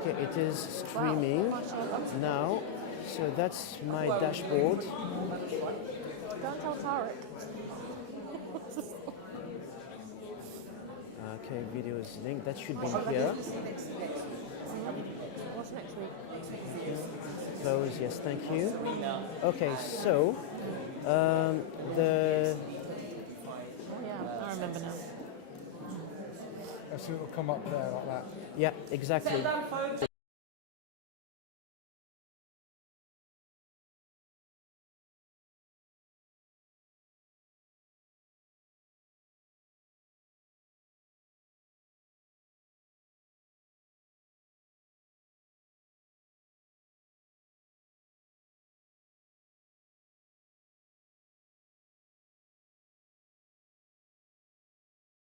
Okay, it is streaming now. So that's my dashboard. Don't tell Tarek. Okay, video is linked. That should be here. What's next week? Close, yes, thank you. Okay, so the Oh yeah, I remember now. So it'll come up there like that. yeah, exactly.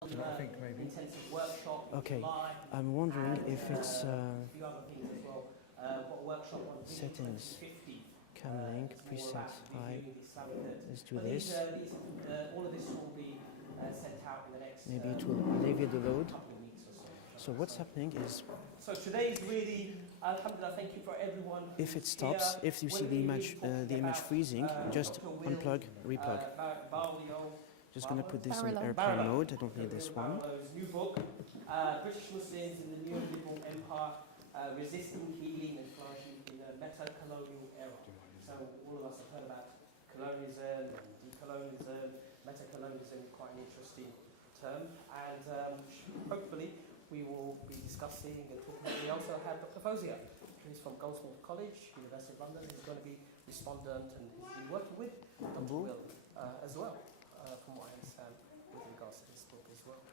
I think maybe. Okay, I'm wondering if it's settings, cam link, presets, hi. Let's do this. Maybe it will alleviate the load. So what's happening is, so today is really, alhamdulillah, thank you for everyone. if it stops, if you see the image freezing, just unplug, replug. Just going to put this on airplane mode. I don't need this one. New book, British Muslims in the Neoliberal Empire, Resisting, Healing and Flourishing in the Metacolonial Era. So all of us have heard about colonialism, decolonialism, metacolonialism, quite an interesting term. And hopefully we will be discussing and talking. We also have Dr. Fozia, who's from Goldsmith College, University of London. He's going to be respondent and he's been working with Dr. Will as well. From what I understand, with regards to this book as well.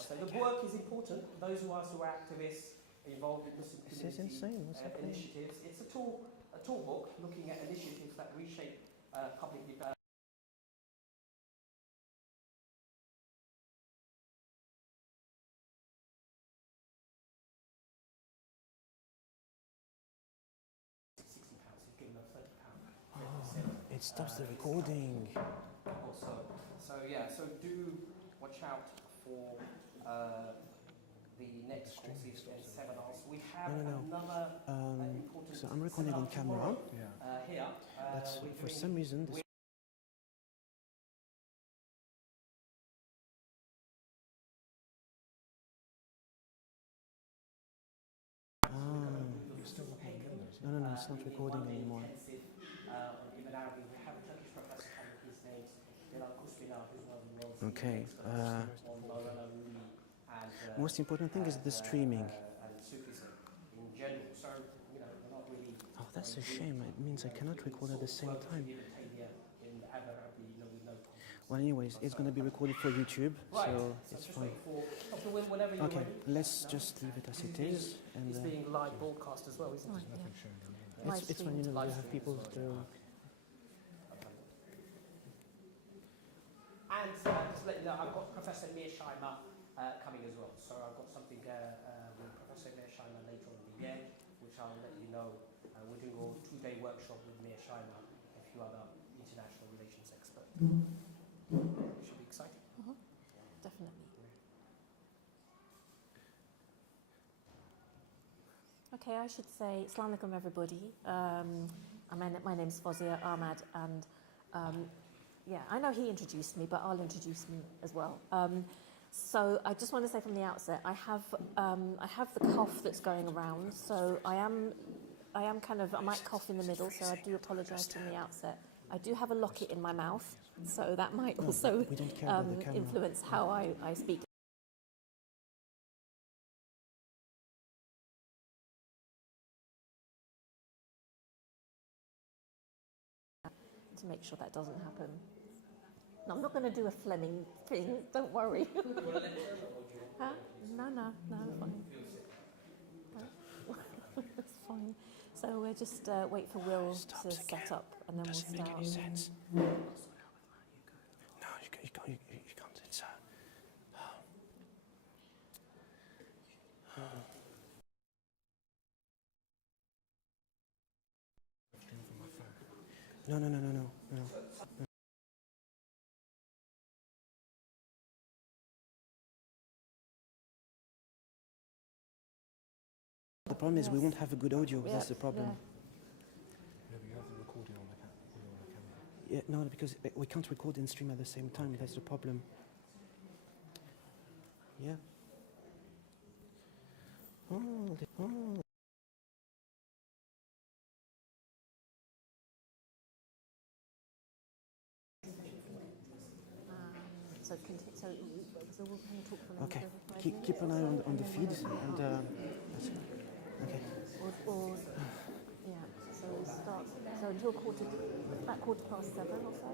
So the work is important. Those of us who are activists involved in Muslim community initiatives, it's a tool book looking at initiatives that reshape public debate. It stops the recording. So yeah, so do watch out for the next courses and seminars. We have another important. So I'm recording on camera. Here, but for some reason this. No, it's not recording anymore. Okay. Most important thing is the streaming. Oh, that's a shame. It means I cannot record at the same time. Well, anyways, it's going to be recorded for YouTube, so it's fine. Okay, let's just leave it as it is. And it's being live broadcast as well, isn't it? It's when you have people to. And just to let you know, I've got Professor Mearsheimer coming as well. So I've got something with Professor Mearsheimer later on in the year, which I'll let you know. We're doing a 2-day workshop with Mearsheimer and a few other international relations experts. It should be exciting. Definitely. Okay, I should say Assalamu alaikum everybody. My name's Fozia Ahmad, and yeah, I know he introduced me, but I'll introduce me as well. So I just want to say from the outset, I have the cough that's going around, so I might cough in the middle, so I do apologise from the outset. I do have a locket in my mouth, so that might also influence how I speak. To make sure that doesn't happen. No, I'm not going to do a Fleming thing, don't worry. Huh? No, fine. That's fine. So we'll just wait for Will to set up and then we'll start. Doesn't make any sense. No, you can't. It's No. the problem is we won't have a good audio. Yeah, That's the problem. yeah. Yeah, but you have the recording on the camera. Yeah, no, because we can't record and stream at the same time. That's the problem. Yeah. Oh. So we'll kind of talk for another Okay. 5 Keep minutes. an eye on the feed and okay. Or yeah. So we start. So until about 7:15 or so.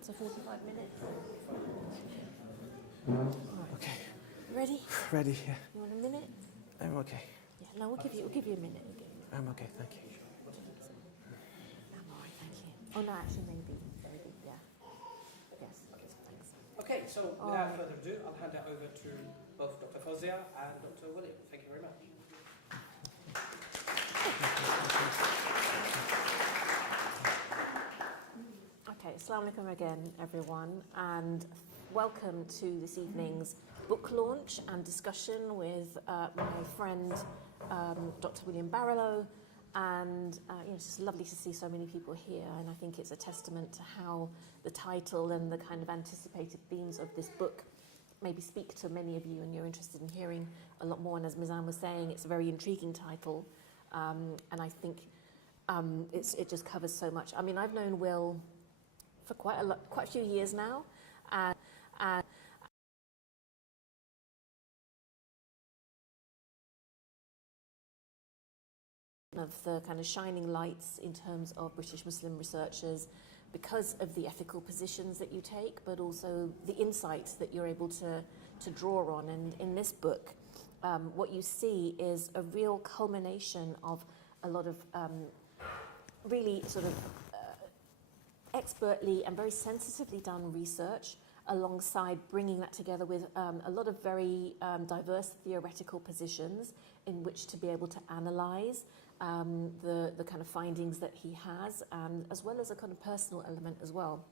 So 45 minutes. Okay. Ready? Ready? Yeah. You want a minute? I'm okay. Yeah. No, we'll give you a minute. I'm okay. Thank you. I'm all right, thank you. Oh no, actually maybe, yeah. Yes. Thanks. Okay, so without further ado, I'll hand it over to both Dr. Fozia and Dr. William. Thank you very much. Okay, Assalamu alaikum again, everyone, and welcome to this evening's book launch and discussion with my friend Dr. William Barlow. And it's just lovely to see so many people here, and I think it's a testament to how the title and the kind of anticipated themes of this book maybe speak to many of you, and you're interested in hearing a lot more. And as Mizan was saying, it's a very intriguing title, and I think it just covers so much. I mean, I've known Will for quite a few years now, and of the kind of shining lights in terms of British Muslim researchers because of the ethical positions that you take, but also the insights that you're able to draw on. And in this book, what you see is a real culmination of a lot of really sort of expertly and very sensitively done research, alongside bringing that together with a lot of very diverse theoretical positions in which to be able to analyse the kind of findings that he has, as well as a kind of personal element as well.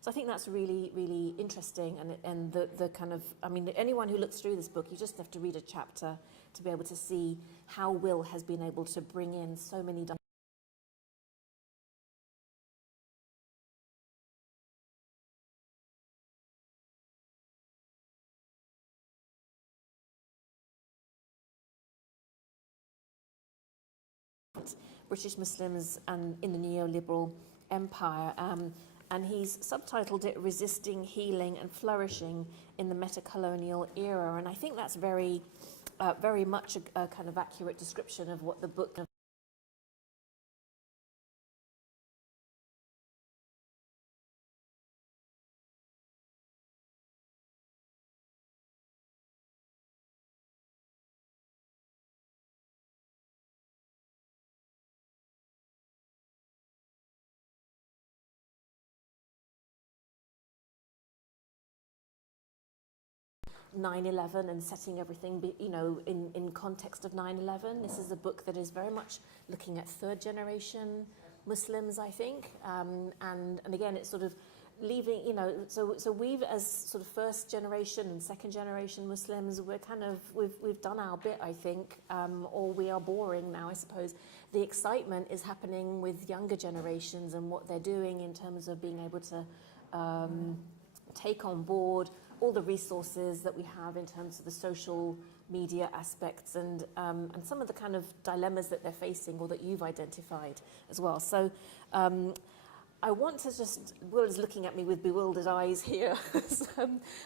So I think that's really, really interesting, and the kind of, I mean, anyone who looks through this book, you just have to read a chapter to be able to see how Will has been able to bring in so many British Muslims and in the neoliberal empire, and he's subtitled it "Resisting, Healing and Flourishing in the Metacolonial Era," and I think that's very much a kind of accurate description of what the book of (9/11) and setting everything, in context of 9/11. This is a book that is very much looking at third-generation Muslims, I think, and again, it's sort of leaving, so we've, as sort of first-generation and second-generation Muslims, we've done our bit, I think, or we are boring now, I suppose. The excitement is happening with younger generations and what they're doing in terms of being able to take on board all the resources that we have in terms of the social media aspects, and some of the kind of dilemmas that they're facing or that you've identified as well. So I want to just, Will is looking at me with bewildered eyes here.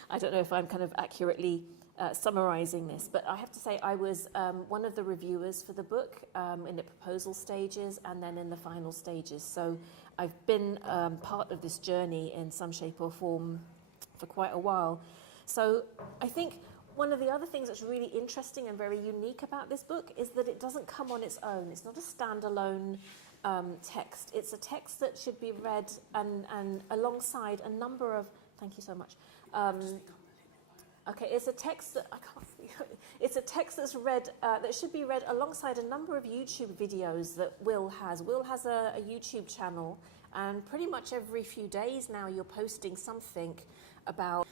I don't know if I'm kind of accurately summarising this, but I have to say I was one of the reviewers for the book in the proposal stages and then in the final stages. So I've been part of this journey in some shape or form for quite a while. So I think one of the other things that's really interesting and very unique about this book is that it doesn't come on its own. It's not a standalone text. It's a text that should be read and alongside a number of, thank you so much. Okay, it's a text that, I can't see, it's a text that's read, that should be read alongside a number of YouTube videos that Will has. Will has a YouTube channel, and pretty much every few days now you're posting something about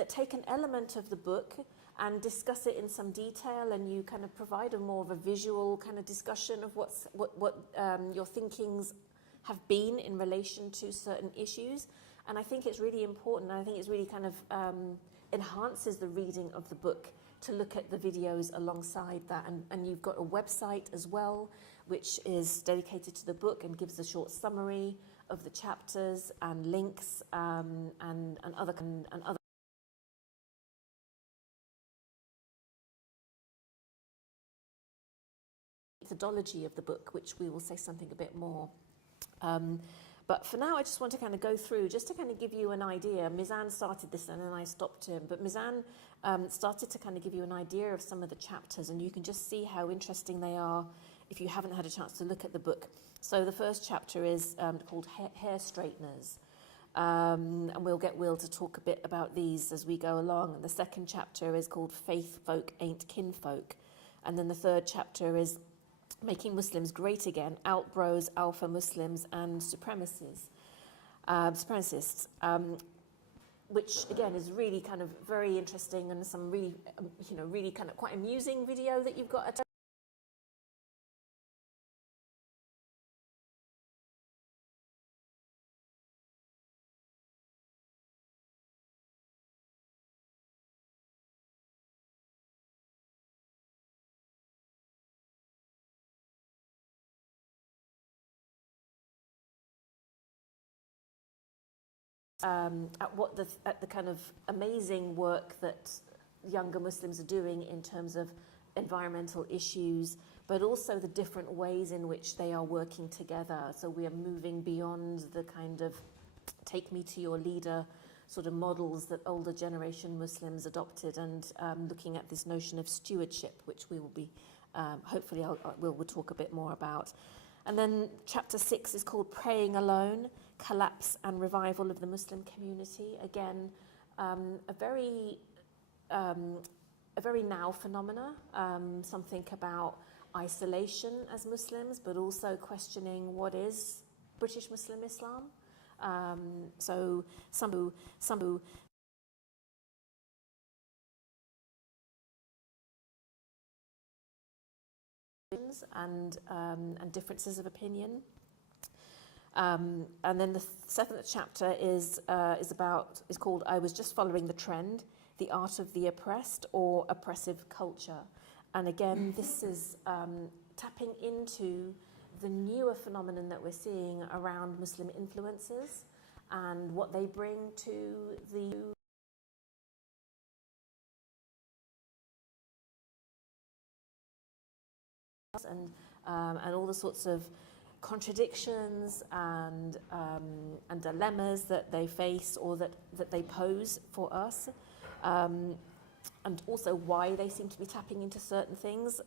that take an element of the book and discuss it in some detail, and you kind of provide a more of a visual kind of discussion of what your thinkings have been in relation to certain issues. And I think it's really important. I think it's really kind of enhances the reading of the book to look at the videos alongside that. And you've got a website as well, which is dedicated to the book and gives a short summary of the chapters and links and other methodology of the book, which we will say something a bit more. But for now, I just want to kind of go through, just to kind of give you an idea. Mizan started this and then I stopped him, but Mizan started to kind of give you an idea of some of the chapters, and you can just see how interesting they are if you haven't had a chance to look at the book. So the first chapter is called Hair Straighteners, and we'll get Will to talk a bit about these as we go along. And the second chapter is called Faith Folk Ain't Kinfolk, and then the third chapter is Making Muslims Great Again, Outbros, Alpha Muslims and Supremacists, which again is really kind of very interesting, and some really, really kind of quite amusing video that you've got. At the kind of amazing work that younger Muslims are doing in terms of environmental issues, but also the different ways in which they are working together. So we are moving beyond the kind of take me to your leader sort of models that older generation Muslims adopted, and looking at this notion of stewardship, which we will be, hopefully we'll talk a bit more about. And then chapter 6 is called Praying Alone, Collapse and Revival of the Muslim Community. Again, a very now phenomena, something about isolation as Muslims, but also questioning what is British Muslim Islam. So some who and differences of opinion. And then the seventh chapter is called I Was Just Following the Trend, The Art of the Oppressed or Oppressive Culture. And again, this is tapping into the newer phenomenon that we're seeing around Muslim influences and what they bring to the and all the sorts of contradictions and dilemmas that they face or that they pose for us, and also why they seem to be tapping into certain things.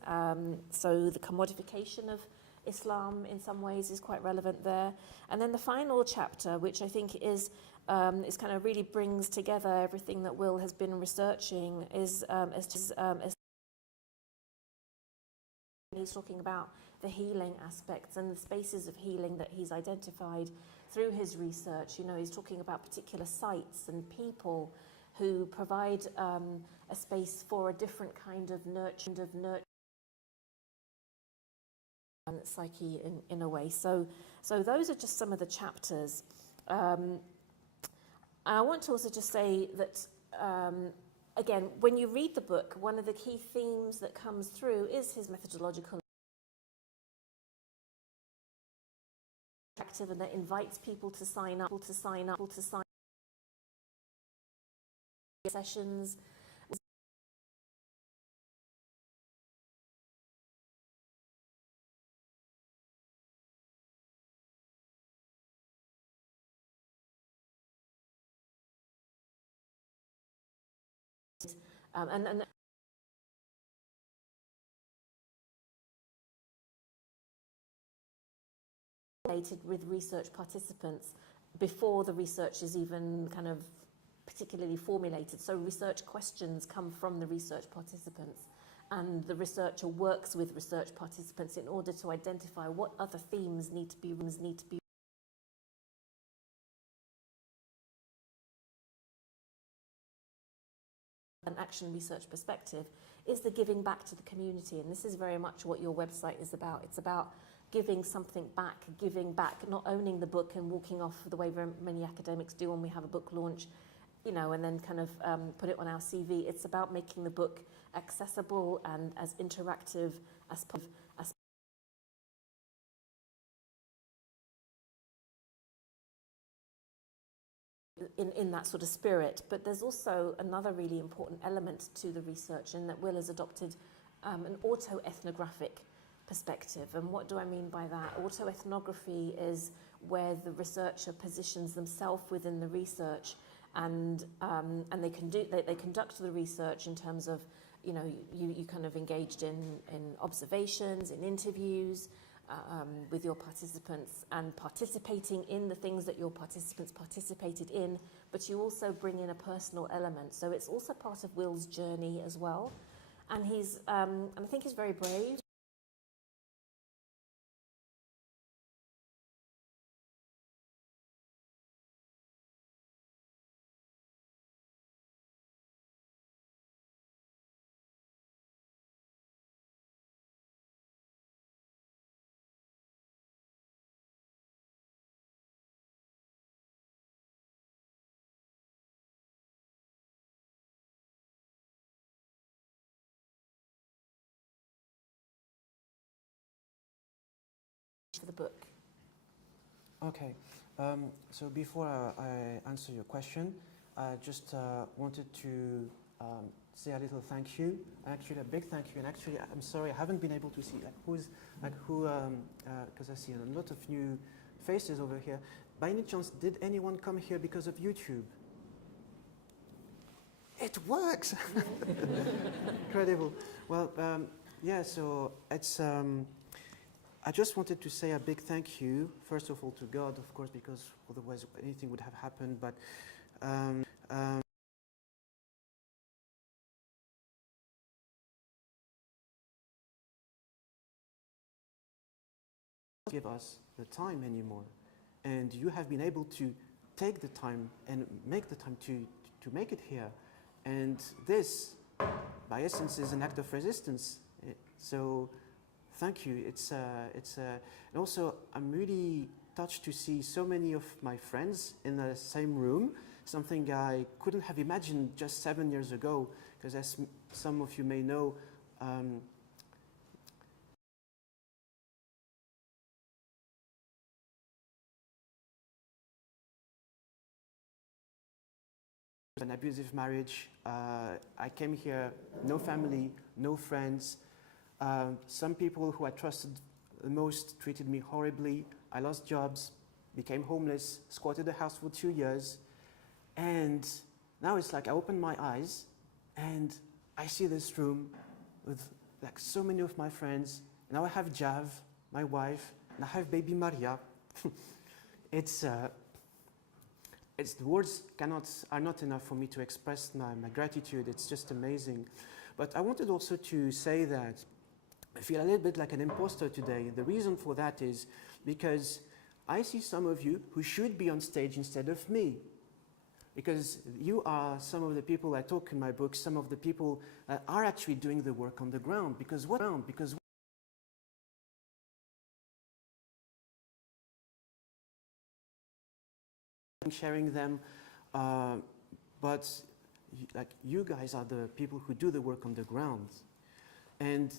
So the commodification of Islam in some ways is quite relevant there. And then the final chapter, which I think is kind of really brings together everything that Will has been researching, is he's talking about the healing aspects and the spaces of healing that he's identified through his research. You know, he's talking about particular sites and people who provide a space for a different kind of nurture psyche in a way. So those are just some of the chapters. I want to also just say that again, when you read the book, one of the key themes that comes through is his methodological and that invites people to sign up sessions. And with research participants before the research is even kind of particularly formulated. So research questions come from the research participants, and the researcher works with research participants in order to identify what other themes need to be an action research perspective, is the giving back to the community. And this is very much what your website is about. It's about giving something back, not owning the book and walking off the way very many academics do when we have a book launch, you know, and then kind of put it on our CV. It's about making the book accessible and as interactive as in that sort of spirit. But there's also another really important element to the research, in that Will has adopted an autoethnographic perspective. And what do I mean by that? Autoethnography is where the researcher positions themselves within the research, and they conduct the research in terms of, you know, you kind of engaged in observations, in interviews with your participants, and participating in the things that your participants participated in, but you also bring in a personal element. So it's also part of Will's journey as well. And he's, and I think he's very brave. For the book. Okay, so before I answer your question, I just wanted to say a little thank you, actually a big thank you, and actually I'm sorry I haven't been able to see because I see a lot of new faces over here. By any chance, did anyone come here because of YouTube? It works! Incredible. Well, yeah, so it's I just wanted to say a big thank you, first of all, to God, of course, because otherwise anything would have happened, but give us the time anymore. And you have been able to take the time and make the time to make it here. And this, by essence, is an act of resistance. So thank you. And also, I'm really touched to see so many of my friends in the same room, something I couldn't have imagined just 7 years ago, because as some of you may know, an abusive marriage. I came here, no family, no friends. Some people who I trusted the most treated me horribly. I lost jobs, became homeless, squatted a house for 2 years. And now it's like I open my eyes and I see this room with like so many of my friends. Now I have Jav, my wife, and I have baby Maria. The words are not enough for me to express my gratitude. It's just amazing. But I wanted also to say that I feel a little bit like an imposter today. The reason for that is because I see some of you who should be on stage instead of me. Because you are some of the people I talk in my book, some of the people that are actually doing the work on the ground. Because sharing them, but like you guys are the people who do the work on the ground. And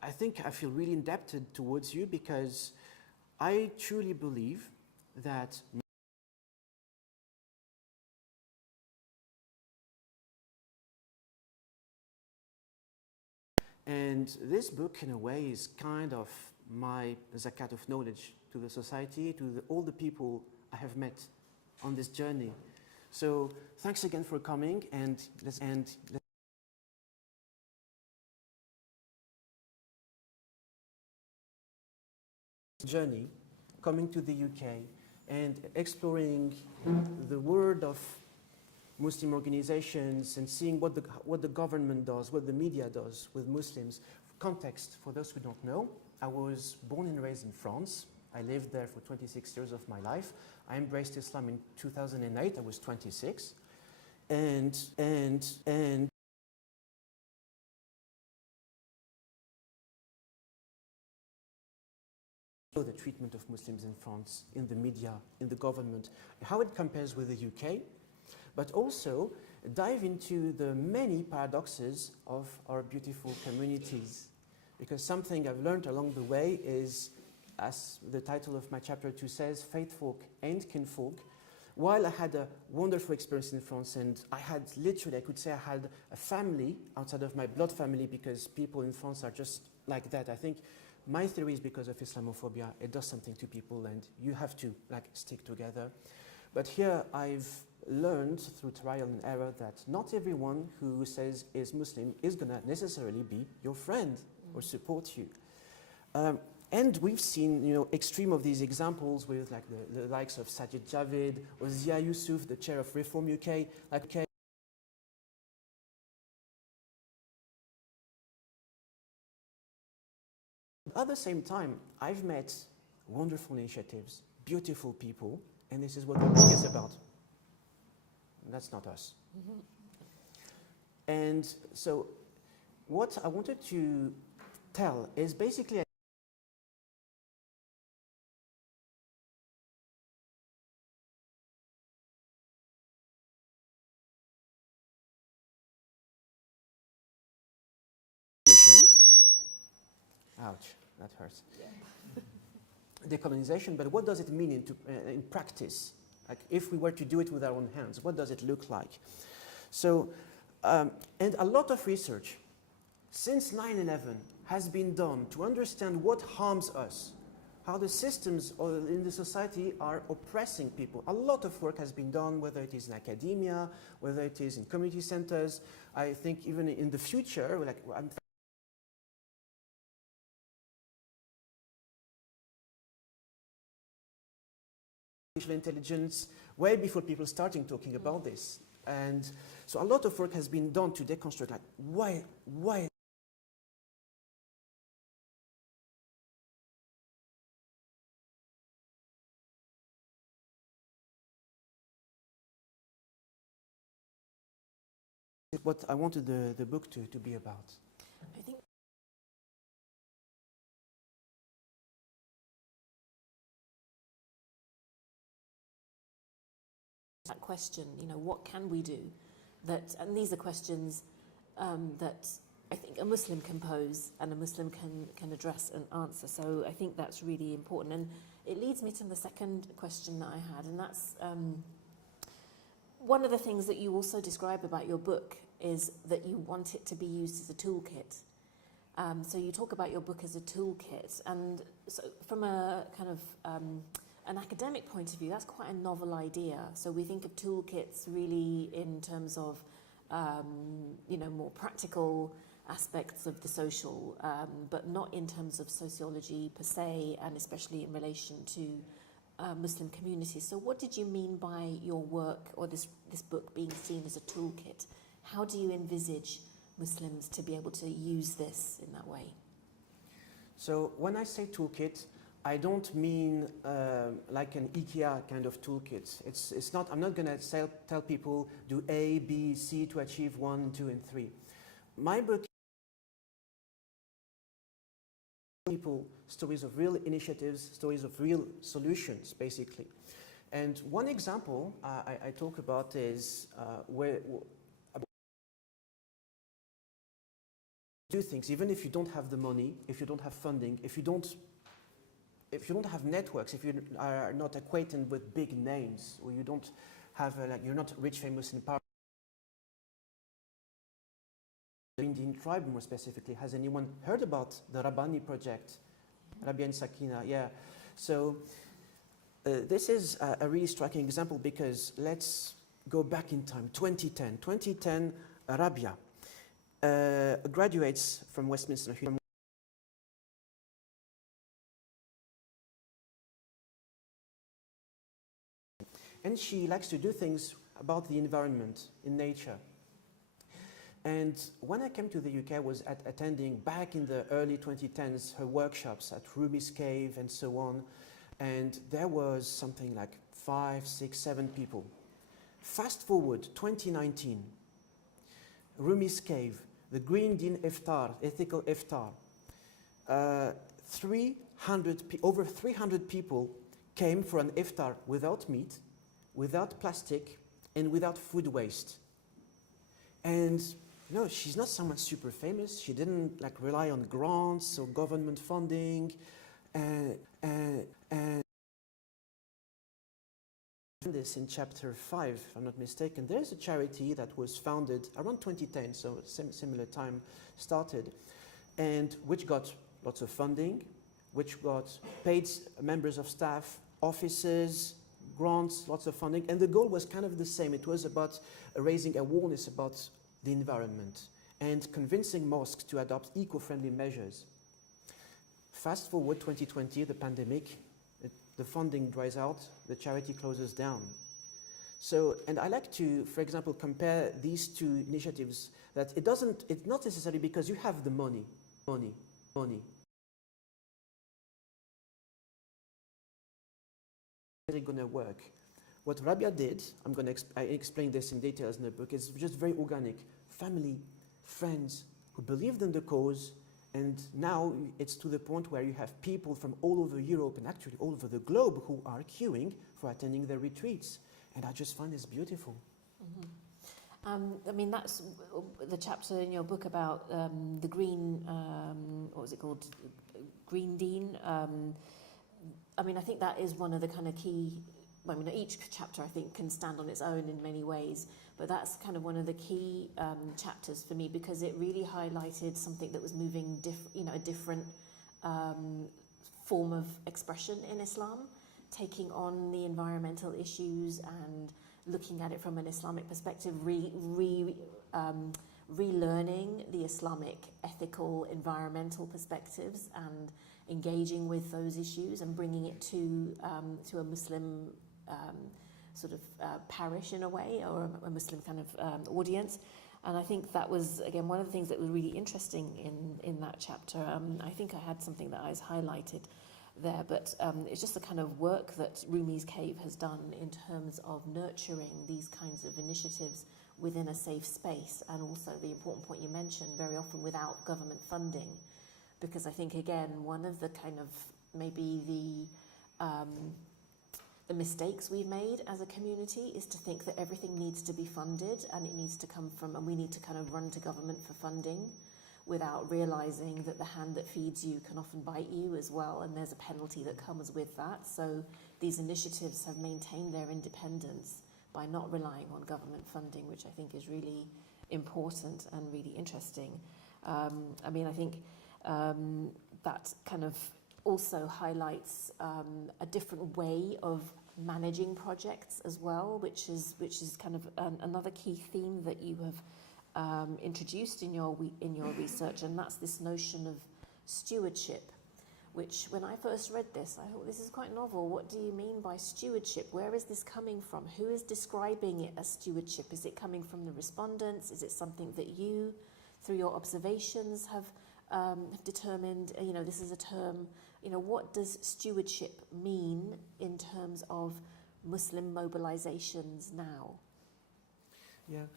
I think I feel really indebted towards you, because I truly believe that and this book in a way is kind of my zakat of knowledge to the society, to all the people I have met on this journey. So thanks again for coming, and let's journey, coming to the UK and exploring the world of Muslim organizations and seeing what the government does, what the media does with Muslims. Context, for those who don't know, I was born and raised in France. I lived there for 26 years of my life. I embraced Islam in 2008. I was 26. And the treatment of Muslims in France, in the media, in the government, how it compares with the UK, but also dive into the many paradoxes of our beautiful communities. Because something I've learned along the way is, as the title of my chapter 2 says, faithfolk and kinfolk. While I had a wonderful experience in France, and I had literally, I could say I had a family outside of my blood family, because people in France are just like that. I think my theory is because of Islamophobia. It does something to people, and you have to stick together. But here I've learned through trial and error that not everyone who says is Muslim is going to necessarily be your friend or support you. And we've seen, extreme of these examples with the likes of Sajid Javid or Zia Yusuf, the chair of Reform UK. At the same time, I've met wonderful initiatives, beautiful people, and this is what the book is about. That's not us. Mm-hmm. And so what I wanted to tell is basically ouch, that hurts. Yeah. Decolonization, but what does it mean in practice? Like if we were to do it with our own hands, what does it look like? So, and a lot of research since 9/11 has been done to understand what harms us, how the systems in the society are oppressing people. A lot of work has been done, whether it is in academia, whether it is in community centers. I think even in the future, I'm artificial intelligence, way before people starting talking about this. And so a lot of work has been done to deconstruct, why what I wanted the book to be about. I think that question, what can we do? And these are questions that I think a Muslim can pose and a Muslim can address and answer. So I think that's really important. And it leads me to the second question that I had, and that's one of the things that you also describe about your book is that you want it to be used as a toolkit. So you talk about your book as a toolkit, and so from a kind of an academic point of view, that's quite a novel idea. So we think of toolkits really in terms of more practical aspects of the social, but not in terms of sociology per se, and especially in relation to Muslim communities. So what did you mean by your work or this book being seen as a toolkit? How do you envisage Muslims to be able to use this in that way? So when I say toolkit, I don't mean like an IKEA kind of toolkit. It's not. I'm not going to tell people do A, B, C to achieve 1, 2, and 3. My book people stories of real initiatives, stories of real solutions, basically. And one example I talk about is where do things even if you don't have the money, if you don't have funding, if you don't have networks, if you are not acquainted with big names, or you don't have you're not rich, famous, and powerful. The Indian tribe, more specifically, has anyone heard about the Rabbani project? Rabia and Sakina, yeah. So this is a really striking example, because let's go back in time. 2010, Rabia graduates from Westminster University. And she likes to do things about the environment, in nature. And when I came to the UK, I was attending, back in the early 2010s, her workshops at Rumi's Cave and so on. And there was something like 5, 6, 7 people. Fast forward, 2019, Rumi's Cave, the Green Din Iftar, ethical iftar. 3 over 300 people came for an iftar without meat, without plastic, and without food waste. And no, she's not someone super famous. She didn't like rely on grants or government funding. And this in chapter 5, if I'm not mistaken, there's a charity that was founded around 2010, so similar time started, and which got lots of funding, which got paid members of staff, offices, grants, lots of funding, and the goal was kind of the same. It was about raising awareness about the environment and convincing mosques to adopt eco-friendly measures. Fast forward 2020, the pandemic, the funding dries out, the charity closes down. So, and I like to, for example, compare these two initiatives, that it's not necessarily because you have the money. Is it going to work? What Rabia did, I explain this in details in the book, is just very organic. Family, friends who believed in the cause, and now it's to the point where you have people from all over Europe and actually all over the globe who are queuing for attending the retreats. And I just find this beautiful. I mean, that's the chapter in your book about the green, what was it called? Green Dean. I mean, I think that is one of the kind of key, I mean, each chapter I think can stand on its own in many ways, but that's kind of one of the key chapters for me, because it really highlighted something that was moving, a different form of expression in Islam, taking on the environmental issues and looking at it from an Islamic perspective, relearning the Islamic ethical, environmental perspectives and engaging with those issues and bringing it to a Muslim sort of parish in a way, or a Muslim kind of audience. And I think that was, again, one of the things that was really interesting in that chapter. I think I had something that I highlighted there, but it's just the kind of work that Rumi's Cave has done in terms of nurturing these kinds of initiatives within a safe space, and also the important point you mentioned, very often without government funding. Because I think, again, one of the kind of maybe the mistakes we've made as a community is to think that everything needs to be funded and it needs to come from, and we need to kind of run to government for funding, without realising that the hand that feeds you can often bite you as well, and there's a penalty that comes with that. So these initiatives have maintained their independence by not relying on government funding, which I think is really important and really interesting. I mean, I think that kind of also highlights a different way of managing projects as well, which is kind of another key theme that you have introduced in your research, and that's this notion of stewardship, which when I first read this, I thought, this is quite novel. What do you mean by stewardship? Where is this coming from? Who is describing it as stewardship? Is it coming from the respondents? Is it something that you, through your observations, have determined, this is a term, what does stewardship mean in terms of Muslim mobilizations now? Yeah.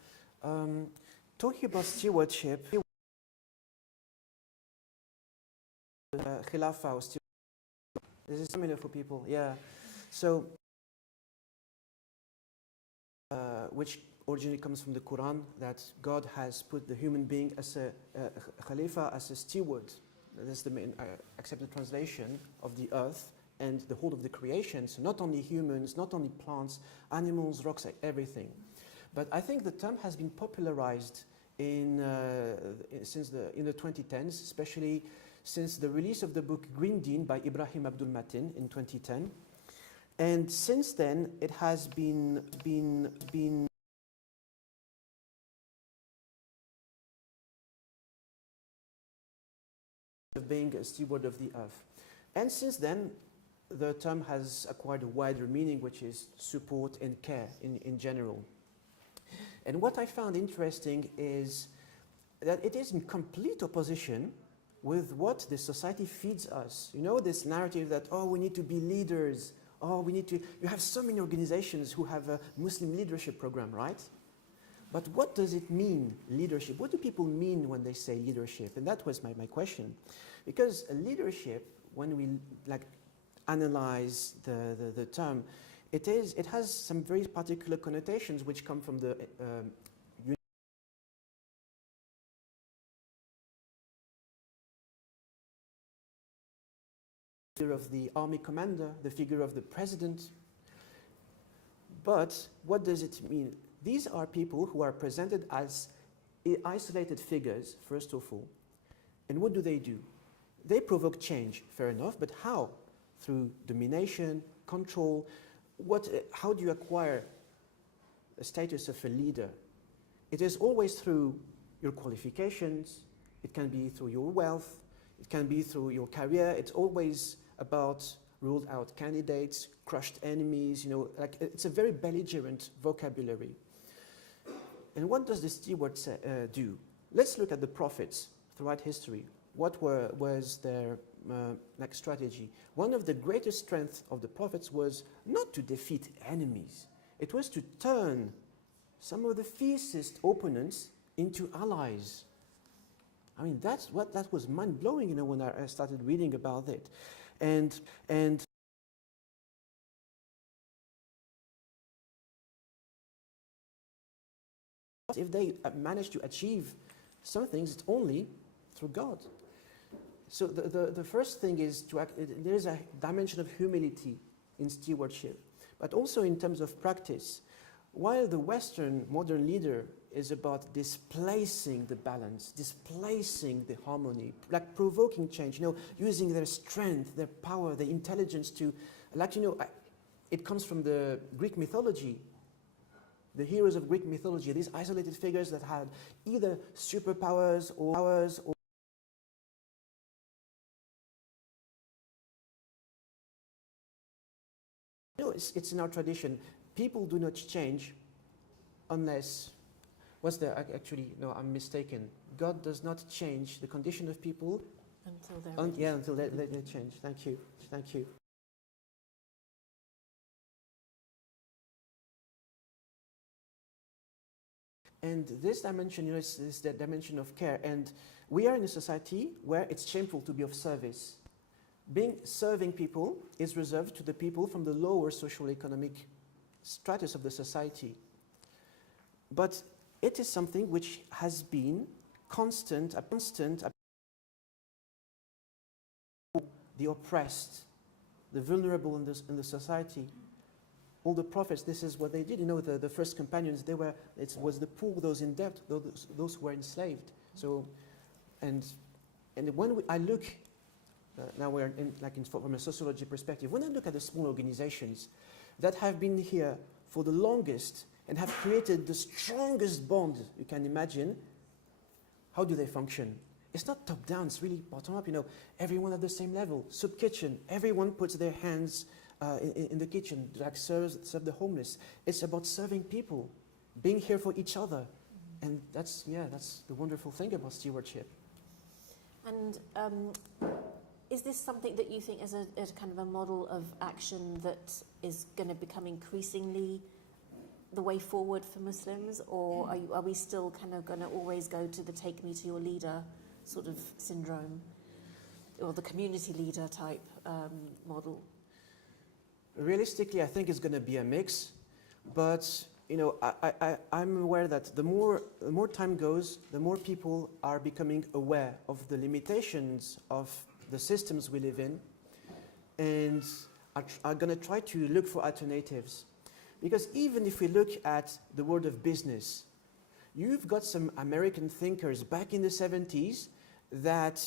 Talking about stewardship, Khilafah or stewardship, this is similar for people, yeah. So, which originally comes from the Quran, that God has put the human being as a Khalifa, as a steward. That is the main accepted translation of the earth and the whole of the creation. So not only humans, not only plants, animals, rocks, everything. But I think the term has been popularized in the 2010s, especially since the release of the book Green Dean by Ibrahim Abdul Matin in 2010. And since then, it has been of being a steward of the earth. And since then, the term has acquired a wider meaning, which is support and care in general. And what I found interesting is that it is in complete opposition with what the society feeds us. This narrative that, we need to be leaders. You have so many organizations who have a Muslim leadership program, right? But what does it mean, leadership? What do people mean when they say leadership? And that was my question. Because leadership, when we like analyze the term, it has some very particular connotations which come from the figure of the army commander, the figure of the president. But what does it mean? These are people who are presented as isolated figures, first of all. And what do? They provoke change, fair enough, but how? Through domination, control. How do you acquire the status of a leader? It is always through your qualifications, it can be through your wealth, it can be through your career. It's always about ruled out candidates, crushed enemies, like it's a very belligerent vocabulary. And what does the steward do? Let's look at the prophets throughout history. What was their strategy? One of the greatest strengths of the prophets was not to defeat enemies. It was to turn some of the fiercest opponents into allies. I mean, that was mind-blowing, when I started reading about it. And if they manage to achieve some things, it's only through God. So the first thing is there is a dimension of humility in stewardship, but also in terms of practice. While the Western modern leader is about displacing the balance, displacing the harmony, like provoking change, using their strength, their power, their intelligence to, it comes from the Greek mythology. The heroes of Greek mythology, these isolated figures that had either superpowers or powers or it's in our tradition. People do not change unless, I'm mistaken. God does not change the condition of people until they're ready. Until they change. Thank you. And this dimension, is the dimension of care. And we are in a society where it's shameful to be of service. Serving people is reserved to the people from the lower social economic stratus of the society. But it is something which has been constant, the oppressed, the vulnerable in the society. All the prophets, this is what they did. The first companions, it was the poor, those in debt, those who were enslaved. So, and when I look, now we're from a sociology perspective, when I look at the small organizations that have been here for the longest and have created the strongest bond you can imagine, how do they function? It's not top-down, it's really bottom-up, everyone at the same level. Soup kitchen, everyone puts their hands in the kitchen, serve the homeless. It's about serving people, being here for each other. And that's the wonderful thing about stewardship. And is this something that you think is a kind of a model of action that is going to become increasingly the way forward for Muslims, or are we still kind of going to always go to the take me to your leader sort of syndrome, or the community leader type model? Realistically, I think it's going to be a mix, but I'm aware that the more time goes, the more people are becoming aware of the limitations of the systems we live in, and are going to try to look for alternatives. Because even if we look at the world of business, you've got some American thinkers back in the 70s that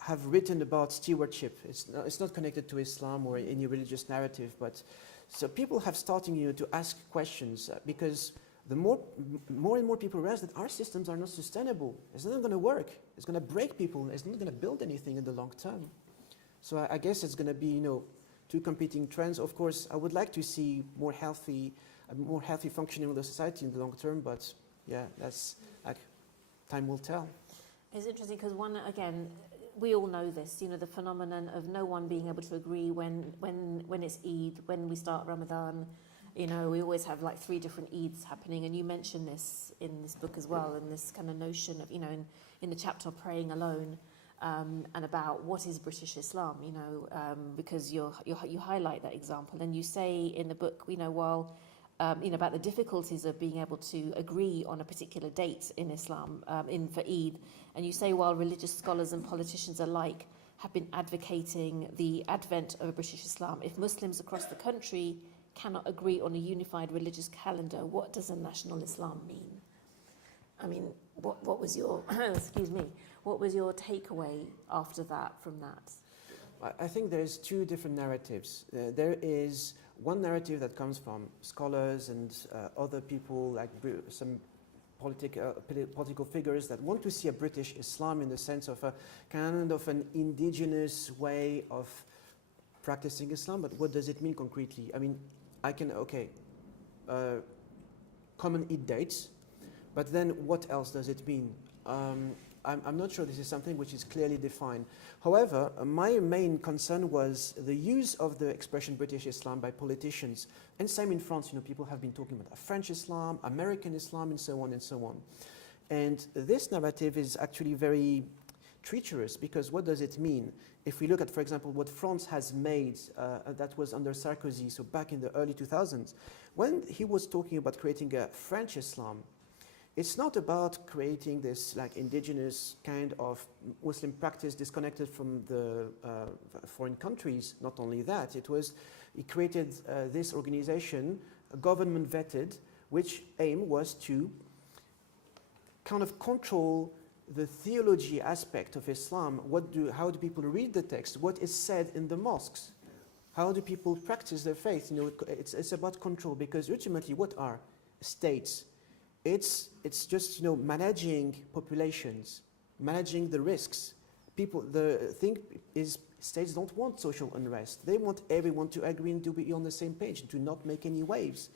have written about stewardship. It's not connected to Islam or any religious narrative, but so people have starting to ask questions because the more and more people realize that our systems are not sustainable. It's not going to work. It's going to break people. It's not going to build anything in the long term. So I guess it's going to be two competing trends. Of course, I would like to see more healthy functioning of the society in the long term, but yeah, that's time will tell. It's interesting because we all know this, the phenomenon of no one being able to agree when it's Eid, when we start Ramadan. We always have 3 different Eids happening, and you mention this in this book as well, and this kind of notion of, in the chapter of praying alone. and about what is British Islam, you know, because you highlight that example, and you say in the book, you know, while you know, about the difficulties of being able to agree on a particular date in Islam, for Eid, and you say while religious scholars and politicians alike have been advocating the advent of a British Islam, if Muslims across the country cannot agree on a unified religious calendar, what does a national Islam mean? I mean, what was your, excuse me, what was your takeaway after that, from that? I think there's two different narratives. There is one narrative that comes from scholars and other people, like some political figures that want to see a British Islam in the sense of a kind of an indigenous way of practicing Islam. But what does it mean concretely? I mean, I can, okay, common Eid dates, but then what else does it mean? I'm not sure this is something which is clearly defined. However, my main concern was the use of the expression British Islam by politicians. And same in France, you know, people have been talking about French Islam, American Islam, and so on and so on. And this narrative is actually very treacherous, because what does it mean? If we look at, for example, what France has made, that was under Sarkozy, so back in the early 2000s, when he was talking about creating a French Islam, it's not about creating this like indigenous kind of Muslim practice disconnected from the foreign countries. Not only that, he created this organization, government vetted, which aim was to kind of control the theology aspect of Islam. How do people read the text? What is said in the mosques? How do people practice their faith? You know, it's about control, because ultimately, what are states? It's just, you know, managing populations, managing the risks. The thing is, states don't want social unrest. They want everyone to agree and to be on the same page, and to not make any waves.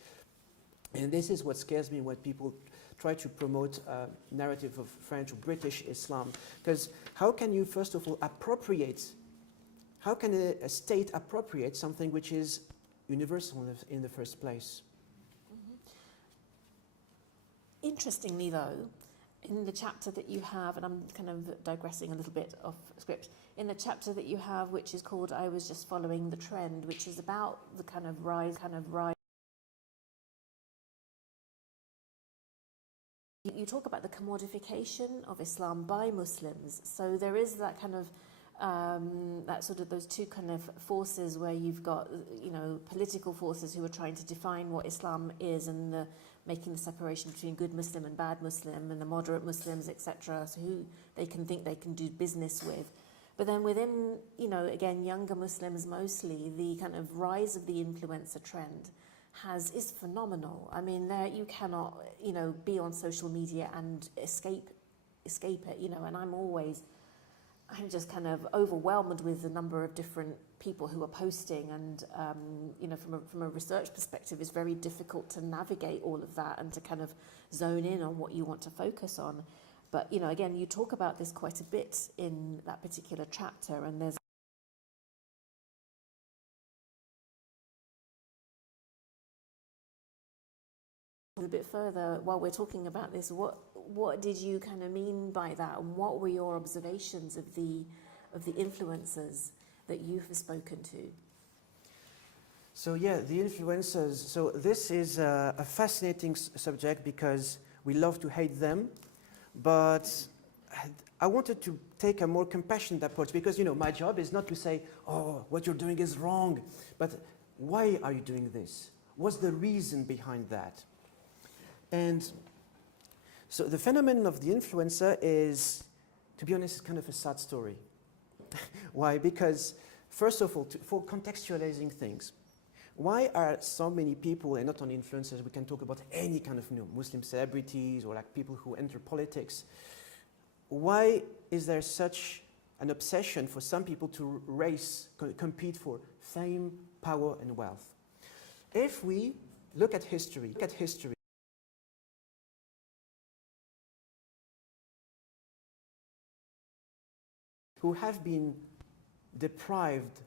And this is what scares me when people try to promote a narrative of French or British Islam. Because how can you, first of all, how can a state appropriate something which is universal in the first place? Interestingly, though, in the chapter that you have, and I'm kind of digressing a little bit off script, in the chapter that you have, which is called "I Was Just Following the Trend," which is about the kind of rise. You talk about the commodification of Islam by Muslims. So there is that kind of that sort of those two kind of forces where you've got, you know, political forces who are trying to define what Islam is, and making the separation between good Muslim and bad Muslim, and the moderate Muslims, etc., so who they can think they can do business with. But then within, you know, again, younger Muslims mostly, the kind of rise of the influencer trend is phenomenal. I mean, you cannot, you know, be on social media and escape it, you know, and I'm just kind of overwhelmed with the number of different people who are posting, and you know, from a research perspective, it's very difficult to navigate all of that and to kind of zone in on what you want to focus on. But, you know, again, you talk about this quite a bit in that particular chapter, and there's a bit further while we're talking about this. What did you kind of mean by that, and what were your observations of the influencers that you've spoken to? So yeah, the influencers. So this is a fascinating subject, because we love to hate them, but I wanted to take a more compassionate approach, because, you know, my job is not to say, oh, what you're doing is wrong, but why are you doing this? What's the reason behind that? And so the phenomenon of the influencer is, to be honest, kind of a sad story. Why? Because, first of all, for contextualizing things, why are so many people, and not only influencers, we can talk about any kind of, you know, Muslim celebrities or like people who enter politics, why is there such an obsession for some people to compete for fame, power, and wealth? If we look at history, who have been deprived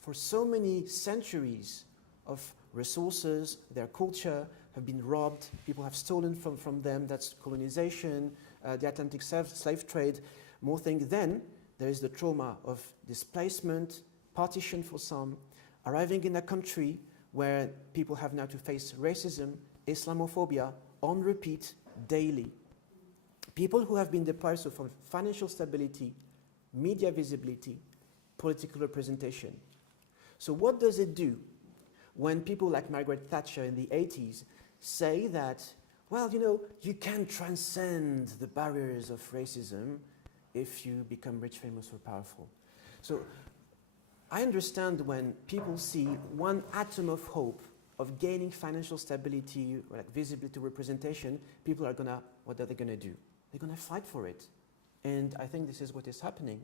for so many centuries of resources, their culture have been robbed, people have stolen from them, that's colonization, the Atlantic slave trade. more things. Then there is the trauma of displacement, partition for some, arriving in a country where people have now to face racism, Islamophobia, on repeat daily. People who have been deprived of financial stability, media visibility, political representation. So what does it do when people like Margaret Thatcher in the 80s say that, well, you know, you can transcend the barriers of racism if you become rich, famous, or powerful? So I understand when people see one atom of hope of gaining financial stability, or like visibility, representation, people are gonna, what are they gonna do? They're gonna fight for it. And I think this is what is happening.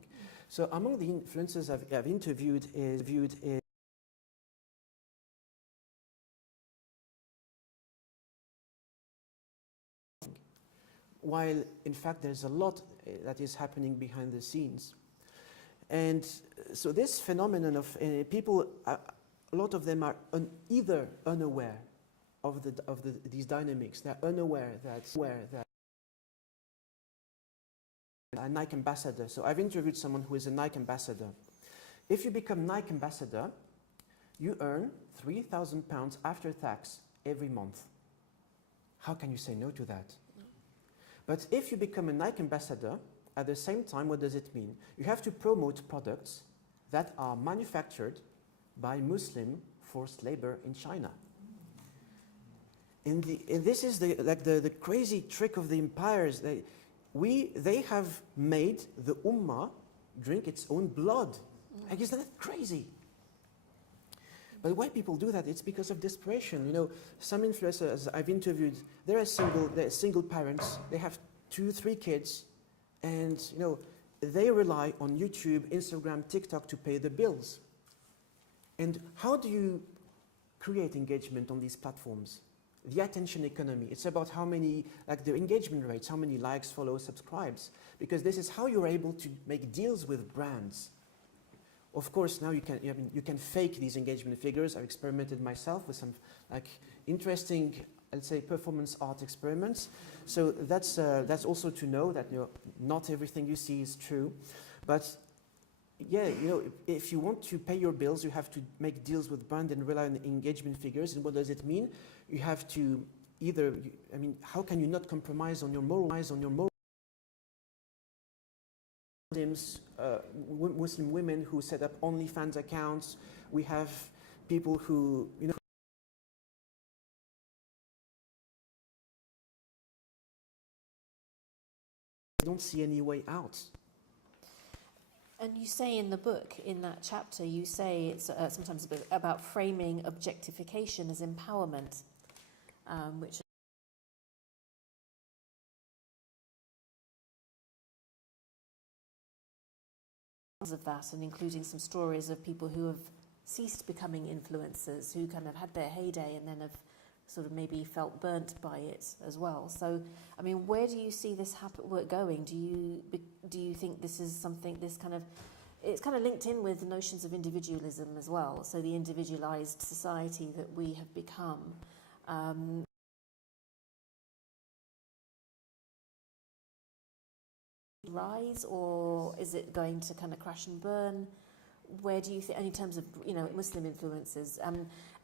So among the influencers I've interviewed is while in fact there's a lot that is happening behind the scenes. And so this phenomenon of people, a lot of them are either unaware of these dynamics. They're unaware that a Nike ambassador. So I've interviewed someone who is a Nike ambassador. If you become Nike ambassador, you earn £3,000 after tax every month. How can you say no to that? But if you become a Nike ambassador, at the same time, what does it mean? You have to promote products that are manufactured by Muslim forced labor in China. And this is the crazy trick of the empires. They have made the Ummah drink its own blood. Like, isn't that crazy? But why people do that? It's because of desperation. You know, some influencers I've interviewed, they're single parents. They have 2, 3 kids, and you know, they rely on YouTube, Instagram, TikTok to pay the bills. And how do you create engagement on these platforms? The attention economy. It's about how many, like the engagement rates, how many likes, follows, subscribes, because this is how you're able to make deals with brands. Of course, now you can fake these engagement figures. I've experimented myself with some like interesting, let's say, performance art experiments. So that's also to know that, you know, not everything you see is true. But yeah, you know, if you want to pay your bills, you have to make deals with brand and rely on engagement figures. And what does it mean? You have to either, I mean, how can you not compromise on your moral? Muslim women who set up OnlyFans accounts. We have people who, you know, don't see any way out. And you say in the book, in that chapter, you say it's sometimes a bit about framing objectification as empowerment, which of that, and including some stories of people who have ceased becoming influencers, who kind of had their heyday and then have sort of maybe felt burnt by it as well. So, I mean, where do you see this going? Do you think this is something, it's kind of linked in with notions of individualism as well, so the individualized society that we have become. Rise, or is it going to kind of crash and burn? Where do you think, in terms of, you know, Muslim influencers?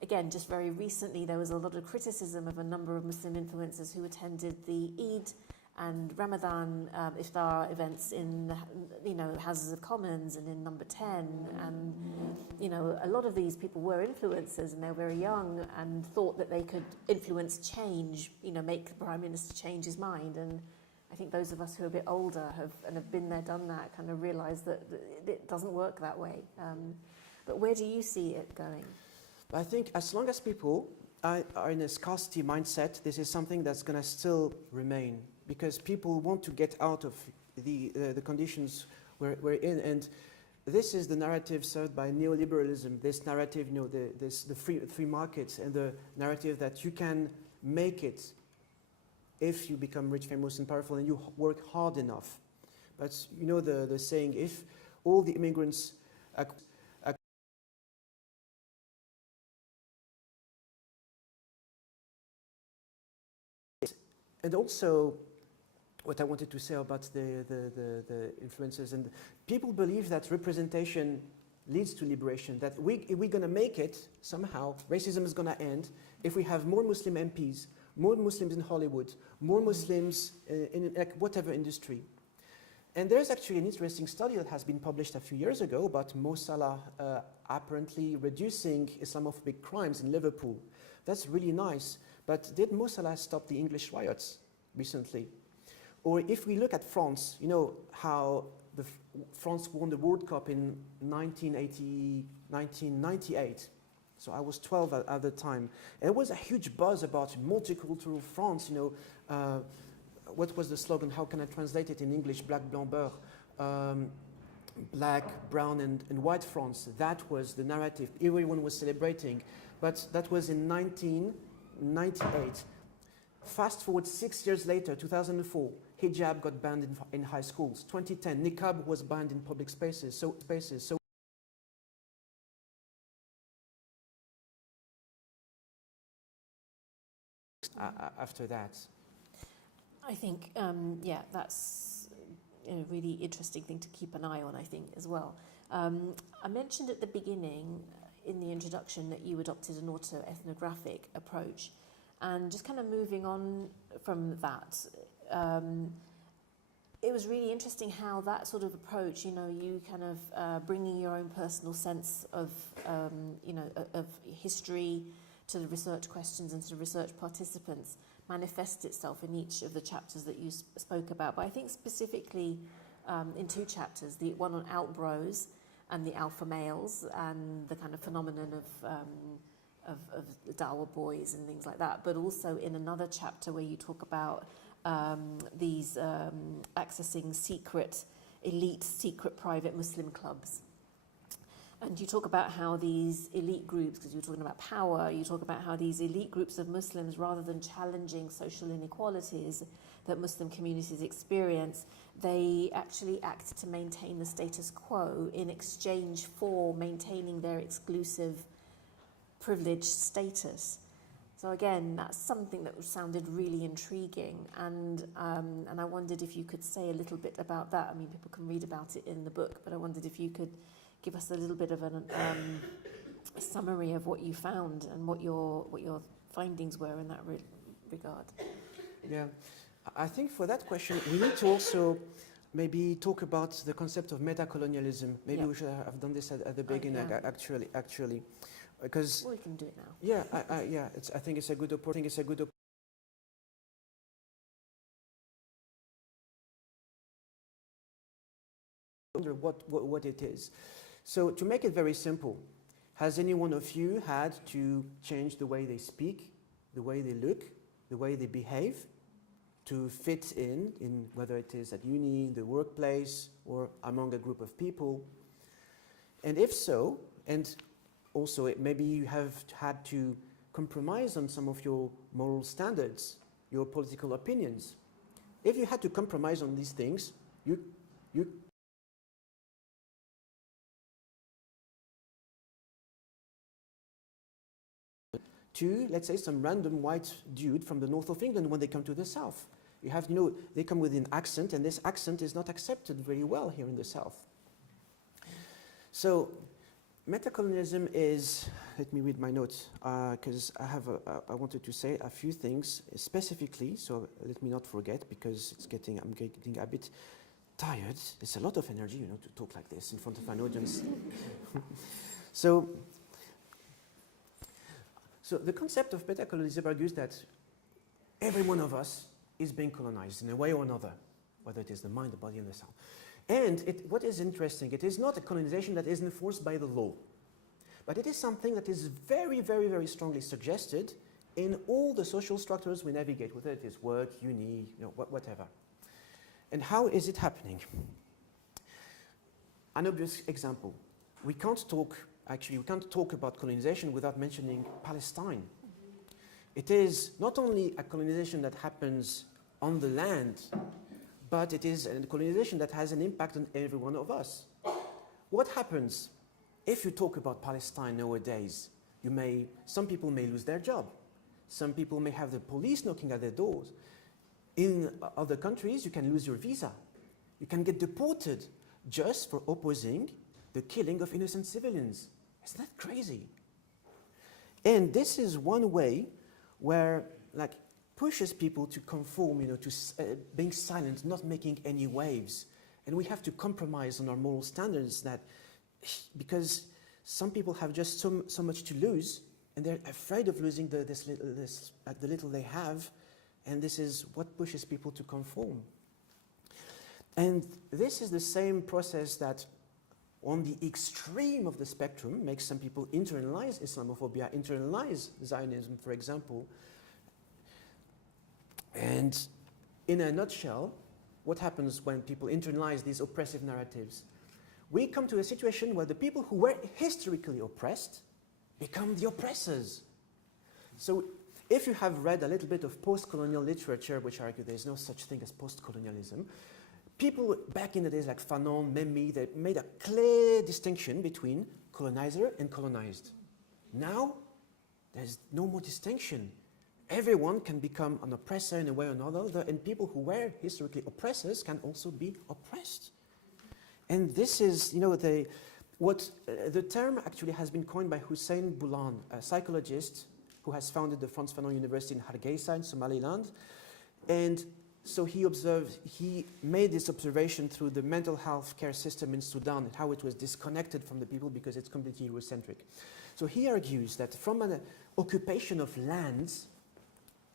Again, just very recently, there was a lot of criticism of a number of Muslim influencers who attended the Eid and Ramadan iftar events in, you know, Houses of Commons and in Number 10. And, you know, a lot of these people were influencers and they were very young and thought that they could influence change, you know, make the Prime Minister change his mind. And I think those of us who are a bit older have been there, done that, kind of realise that it doesn't work that way. But where do you see it going? I think as long as people are in a scarcity mindset, this is something that's going to still remain, because people want to get out of the conditions we're in. And this is the narrative served by neoliberalism, this narrative, you know, the free markets, and the narrative that you can make it if you become rich, famous, and powerful, and you work hard enough. But you know the saying, if all the immigrants and also what I wanted to say about the influences. And people believe that representation leads to liberation, that if we're going to make it somehow, racism is going to end if we have more Muslim MPs, more Muslims in Hollywood, more Muslims in like whatever industry. And there's actually an interesting study that has been published a few years ago about Mo Salah apparently reducing Islamophobic crimes in Liverpool. That's really nice. But did Mo Salah stop the English riots recently? Or if we look at France, you know how France won the World Cup in 1998. So I was 12 at the time. And there was a huge buzz about multicultural France, you know. What was the slogan? How can I translate it in English? Black, blanc, beurre. Black, brown, and white France. That was the narrative. Everyone was celebrating. But that was in 1998. Fast forward 6 years later, 2004, hijab got banned in high schools. 2010, niqab was banned in public spaces. So after that. I think, yeah, that's a really interesting thing to keep an eye on, I think, as well. I mentioned at the beginning, in the introduction, that you adopted an auto-ethnographic approach. And just kind of moving on from that, it was really interesting how that sort of approach, you know, you kind of bringing your own personal sense of, you know, of history to the research questions and to the research participants manifests itself in each of the chapters that you spoke about. But I think specifically in two chapters, the one on outbros and the alpha males and the kind of phenomenon of the Dawa boys and things like that, but also in another chapter where you talk about these accessing secret, elite, secret private Muslim clubs. And you talk about how these elite groups, because you were talking about power, you talk about how these elite groups of Muslims, rather than challenging social inequalities that Muslim communities experience, they actually act to maintain the status quo in exchange for maintaining their exclusive privileged status. So again, that's something that sounded really intriguing, and I wondered if you could say a little bit about that. I mean, people can read about it in the book, but I wondered if you could give us a little bit of a summary of what you found and what your findings were in that regard. Yeah, I think for that question, we need to also maybe talk about the concept of metacolonialism. Maybe we should have done this at the beginning, actually. Because we can do it now. Yeah, yeah. I think it's a good opportunity. Wonder what it is. So to make it very simple, has any one of you had to change the way they speak, the way they look, the way they behave, to fit in whether it is at uni, the workplace, or among a group of people? And if so, and also, maybe you have had to compromise on some of your moral standards, your political opinions. If you had to compromise on these things, you to, let's say, some random white dude from the north of England when they come to the south. You have, you know, they come with an accent, and this accent is not accepted very well here in the south. So, metacolonialism is, let me read my notes, because I wanted to say a few things specifically, so let me not forget, because I'm getting a bit tired. It's a lot of energy, you know, to talk like this in front of an audience. So the concept of metacolonialism argues that every one of us is being colonized in a way or another, whether it is the mind, the body, and the soul. And what is interesting, it is not a colonization that is enforced by the law, but it is something that is very, very, very strongly suggested in all the social structures we navigate, whether it is work, uni, you know, whatever. And how is it happening? An obvious example. We can't talk about colonization without mentioning Palestine. It is not only a colonization that happens on the land, but it is a colonization that has an impact on every one of us. What happens if you talk about Palestine nowadays? Some people may lose their job. Some people may have the police knocking at their doors. In other countries, you can lose your visa. You can get deported just for opposing the killing of innocent civilians. Isn't that crazy? And this is one way where, like, pushes people to conform, you know, to being silent, not making any waves. And we have to compromise on our moral standards, that because some people have just so much to lose, and they're afraid of losing the little they have, and this is what pushes people to conform. And this is the same process that, on the extreme of the spectrum, makes some people internalize Islamophobia, internalize Zionism, for example. And in a nutshell, what happens when people internalize these oppressive narratives? We come to a situation where the people who were historically oppressed become the oppressors. So if you have read a little bit of post-colonial literature, which argue there's no such thing as post-colonialism, people back in the days like Fanon, Memmi, they made a clear distinction between colonizer and colonized. Now, there's no more distinction. Everyone can become an oppressor in a way or another, and people who were historically oppressors can also be oppressed. And this is, you know, the term actually has been coined by Hussein Boulan, a psychologist who has founded the Frantz Fanon University in Hargeisa in Somaliland. And so he made this observation through the mental health care system in Sudan, and how it was disconnected from the people because it's completely Eurocentric. So he argues that from an occupation of lands,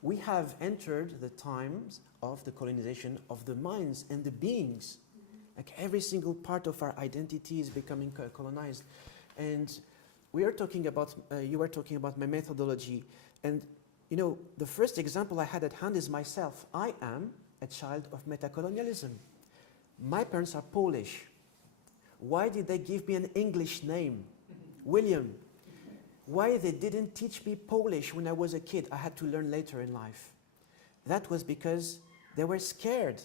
we have entered the times of the colonization of the minds and the beings. Like every single part of our identity is becoming colonized. And we are talking about, you were talking about my methodology. And, you know, the first example I had at hand is myself. I am a child of metacolonialism. My parents are Polish. Why did they give me an English name? William. Why they didn't teach me Polish when I was a kid? I had to learn later in life. That was because they were scared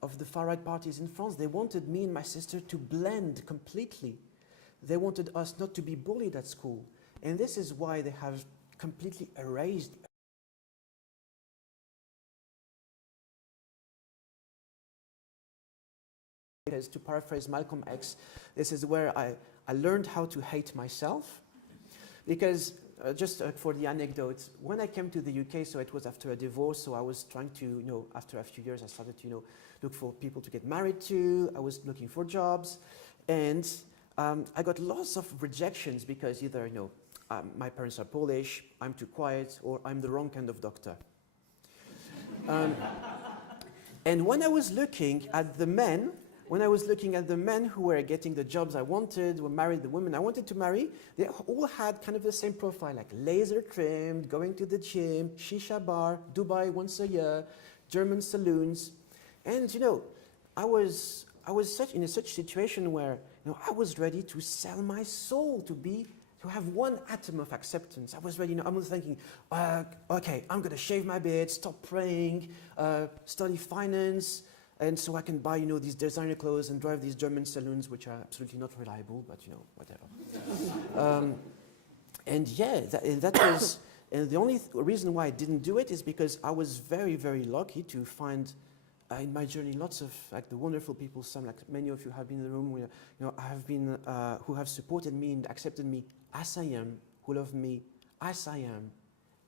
of the far-right parties in France. They wanted me and my sister to blend completely. They wanted us not to be bullied at school. And this is why they have completely erased to paraphrase Malcolm X, this is where I learned how to hate myself. Because, just for the anecdote, when I came to the UK, so it was after a divorce, so I was trying to, you know, after a few years, I started to, you know, look for people to get married to. I was looking for jobs, and I got lots of rejections because either, you know, my parents are Polish, I'm too quiet, or I'm the wrong kind of doctor. And when I was looking at the men, who were getting the jobs I wanted, who married the women I wanted to marry, they all had kind of the same profile, like laser trimmed, going to the gym, shisha bar, Dubai once a year, German saloons. And, you know, I was in such situation where, you know, I was ready to sell my soul to have one atom of acceptance. I was ready, you know, I was thinking, okay, I'm gonna shave my beard, stop praying, study finance, and so I can buy, you know, these designer clothes and drive these German saloons, which are absolutely not reliable, but, you know, whatever. And yeah, that was, and the only reason why I didn't do it is because I was very, very lucky to find in my journey lots of like the wonderful people, some like many of you have been in the room, where, you know, I have been, who have supported me and accepted me as I am, who love me as I am,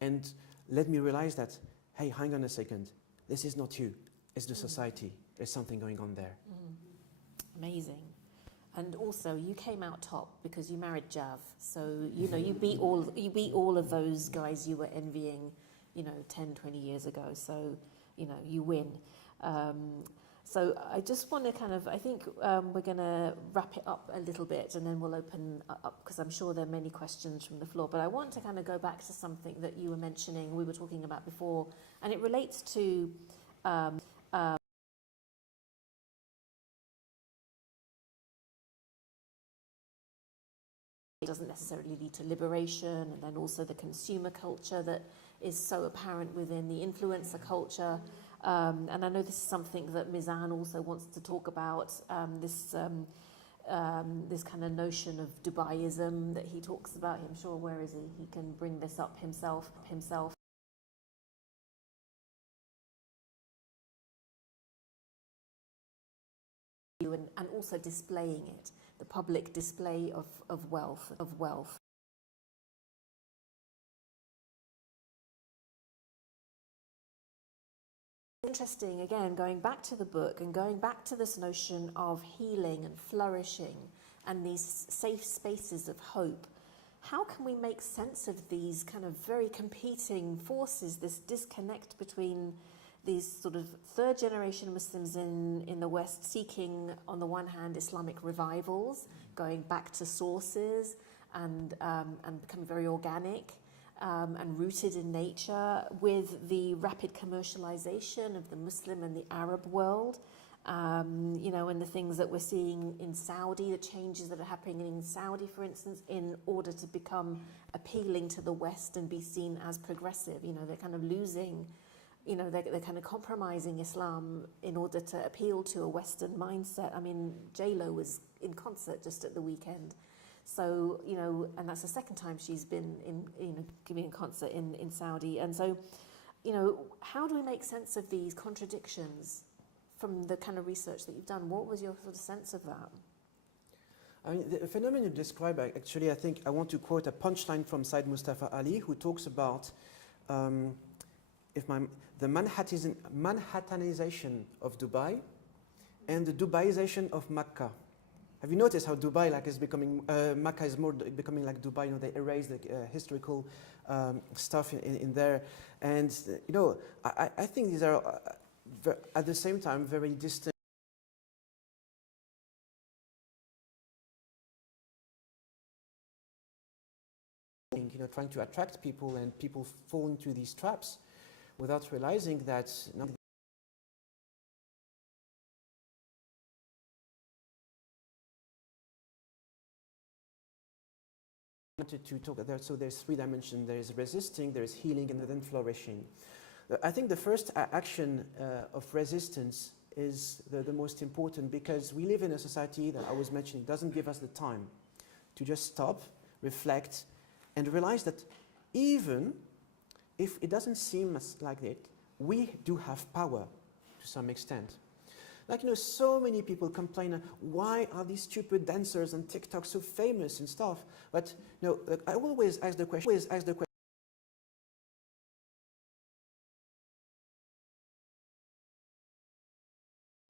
and let me realize that, hey, hang on a second, this is not you. It's the society. There's something going on there. Amazing. And also, you came out top because you married Jav. So, you know, you beat all of those guys you were envying, you know, 10, 20 years ago. So, you know, you win. So I just want to kind of, I think we're going to wrap it up a little bit, and then we'll open up, because I'm sure there are many questions from the floor. But I want to kind of go back to something that you were mentioning, we were talking about before, and it relates to it doesn't necessarily lead to liberation, and then also the consumer culture that is so apparent within the influencer culture. And I know this is something that Mizan also wants to talk about, this kind of notion of Dubaiism that he talks about. I'm sure, where is he? He can bring this up himself. and also displaying it, the public display of wealth. Interesting, again, going back to the book and going back to this notion of healing and flourishing and these safe spaces of hope. How can we make sense of these kind of very competing forces, this disconnect between these sort of third generation Muslims in the West seeking, on the one hand, Islamic revivals, going back to sources and becoming very organic and rooted in nature, with the rapid commercialization of the Muslim and the Arab world, you know, and the things that we're seeing in Saudi, the changes that are happening in Saudi, for instance, in order to become appealing to the West and be seen as progressive. You know, they're kind of losing, you know, they're kind of compromising Islam in order to appeal to a Western mindset. I mean, J-Lo was in concert just at the weekend. So, you know, and that's the second time she's been in, you know, giving a concert in Saudi. And so, you know, how do we make sense of these contradictions from the kind of research that you've done? What was your sort of sense of that? I mean, the phenomenon you describe, actually, I think I want to quote a punchline from Syed Mustafa Ali, who talks about the Manhattanization of Dubai and the Dubaization of Mecca. Have you noticed how Dubai is becoming, Mecca is more becoming like Dubai? You know, they erase the historical stuff in there. And, you know, I think these are, at the same time, very distant. You know, trying to attract people, and people fall into these traps without realizing that to talk there. So there's three dimensions. There is resisting, there is healing, and then flourishing. I think the first action of resistance is the most important, because we live in a society that I was mentioning doesn't give us the time to just stop, reflect, and realize that even if it doesn't seem like it, we do have power to some extent. Like, you know, so many people complain, why are these stupid dancers on TikTok so famous and stuff? But, you know, I always ask the question,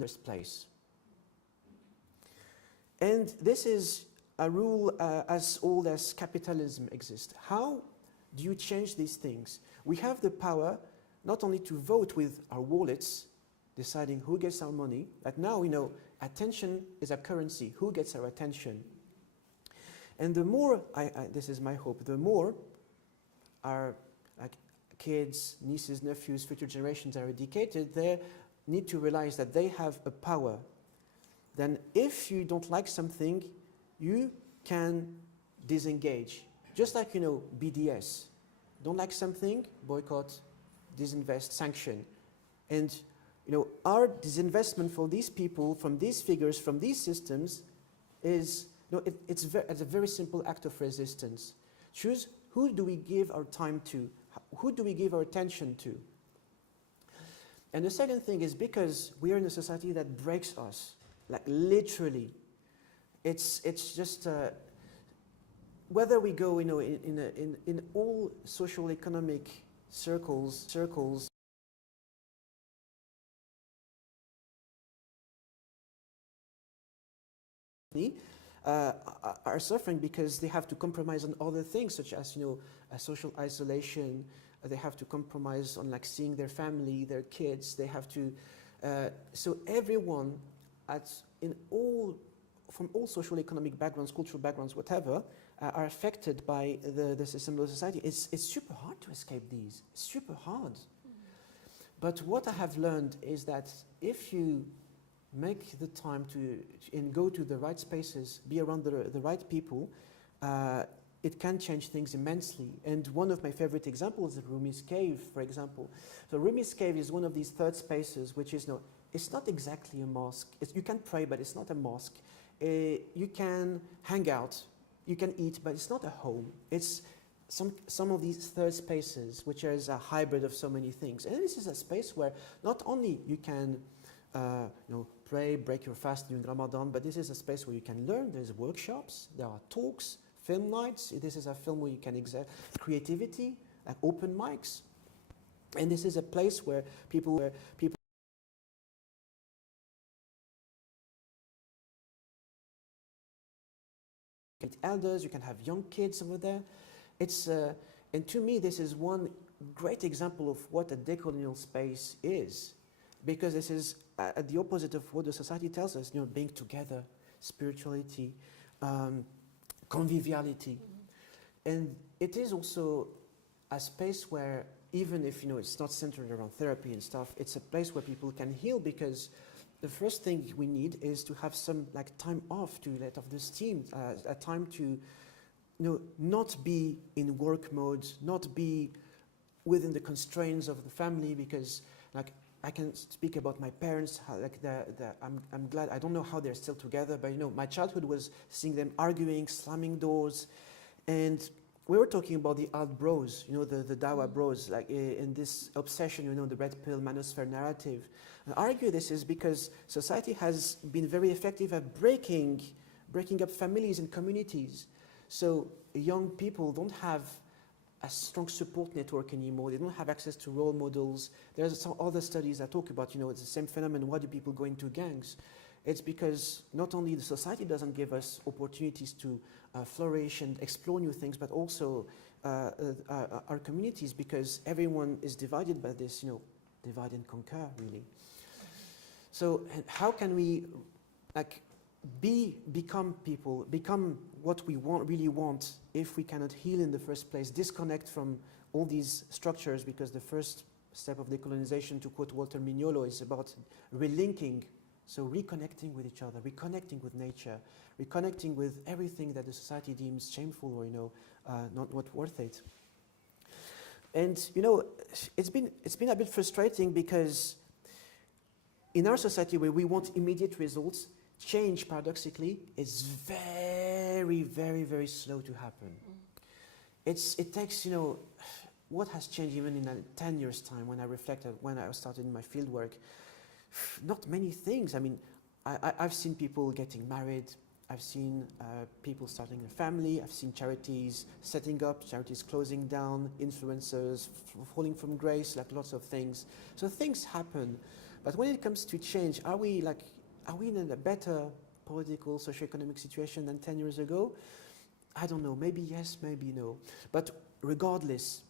first place. And this is a rule as old as capitalism exists. How do you change these things? We have the power not only to vote with our wallets, deciding who gets our money, but now, you know, attention is a currency. Who gets our attention? And the more, this is my hope, the more our kids, nieces, nephews, future generations are educated, they need to realize that they have a power. Then if you don't like something, you can disengage. Just like, you know, BDS. Don't like something, boycott, disinvest, sanction. And, you know, our disinvestment for these people, from these figures, from these systems, is, you know, it's a very simple act of resistance. Choose who do we give our time to? Who do we give our attention to? And the second thing is, because we are in a society that breaks us, like literally, it's just, whether we go, you know, in all social economic circles, are suffering because they have to compromise on other things, such as, you know, social isolation. They have to compromise on like seeing their family, their kids. They have to, so everyone from all social economic backgrounds, cultural backgrounds, whatever, are affected by the system of society. It's super hard to escape these. It's super hard. But what I have learned is that if you make the time and go to the right spaces, be around the right people, it can change things immensely. And one of my favorite examples is Rumi's Cave, for example. So Rumi's Cave is one of these third spaces, which is, no, it's not exactly a mosque. You can pray, but it's not a mosque. You can hang out, you can eat, but it's not a home. It's some of these third spaces, which is a hybrid of so many things. And this is a space where not only you can pray, break your fast during Ramadan, but this is a space where you can learn. There's workshops, there are talks, film nights. This is a film where you can exert creativity, like open mics. And this is a place where people get elders, you can have young kids over there. And to me, this is one great example of what a decolonial space is, because this is at the opposite of what the society tells us, being together, spirituality, conviviality. And it is also a space where, even if it's not centered around therapy and stuff, it's a place where people can heal, because the first thing we need is to have some time off, to let off the steam, a time to not be in work mode, not be within the constraints of the family, because I can speak about my parents, how, I'm glad, I don't know how they're still together, but my childhood was seeing them arguing, slamming doors, and we were talking about the alt bros, the Dawa bros, in this obsession, the red pill manosphere narrative. And I argue this is because society has been very effective at breaking up families and communities. So young people don't have a strong support network anymore. They don't have access to role models. There's some other studies that talk about, it's the same phenomenon. Why do people go into gangs? It's because not only the society doesn't give us opportunities to flourish and explore new things, but also our communities, because everyone is divided by this, divide and conquer, really. So how can we become people, become what we really want, if we cannot heal in the first place, disconnect from all these structures? Because the first step of decolonization, to quote Walter Mignolo, is about relinking. So reconnecting with each other, reconnecting with nature, reconnecting with everything that the society deems shameful or not worth it. And it's been a bit frustrating, because in our society where we want immediate results, change, paradoxically, is very, very, very slow to happen. It takes, what has changed even in 10 years' time, when I reflected, when I started in my fieldwork, not many things. I mean, I've seen people getting married, I've seen people starting a family, I've seen charities setting up, charities closing down, influencers falling from grace, lots of things. So things happen. But when it comes to change, are we in a better political, socioeconomic situation than 10 years ago? I don't know, maybe yes, maybe no. But regardless,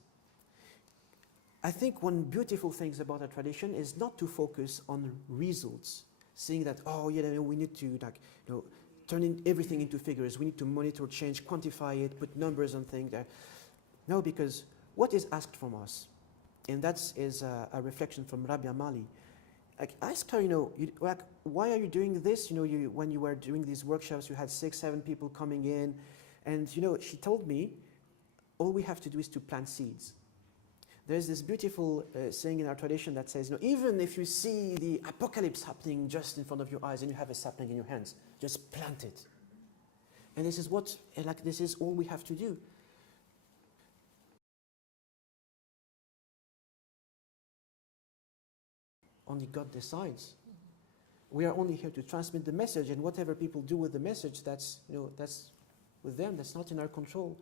I think one beautiful thing about our tradition is not to focus on results, saying that, we need to turn everything into figures, we need to monitor change, quantify it, put numbers on things. No, because what is asked from us, and that is a reflection from Rabia Mali. Ask her, why are you doing this? When you were doing these workshops, you had 6, 7 people coming in, and she told me, all we have to do is to plant seeds. There's this beautiful saying in our tradition that says, even if you see the apocalypse happening just in front of your eyes and you have a sapling in your hands, just plant it. And this is this is all we have to do. Only God decides. We are only here to transmit the message, and whatever people do with the message, that's with them. That's not in our control.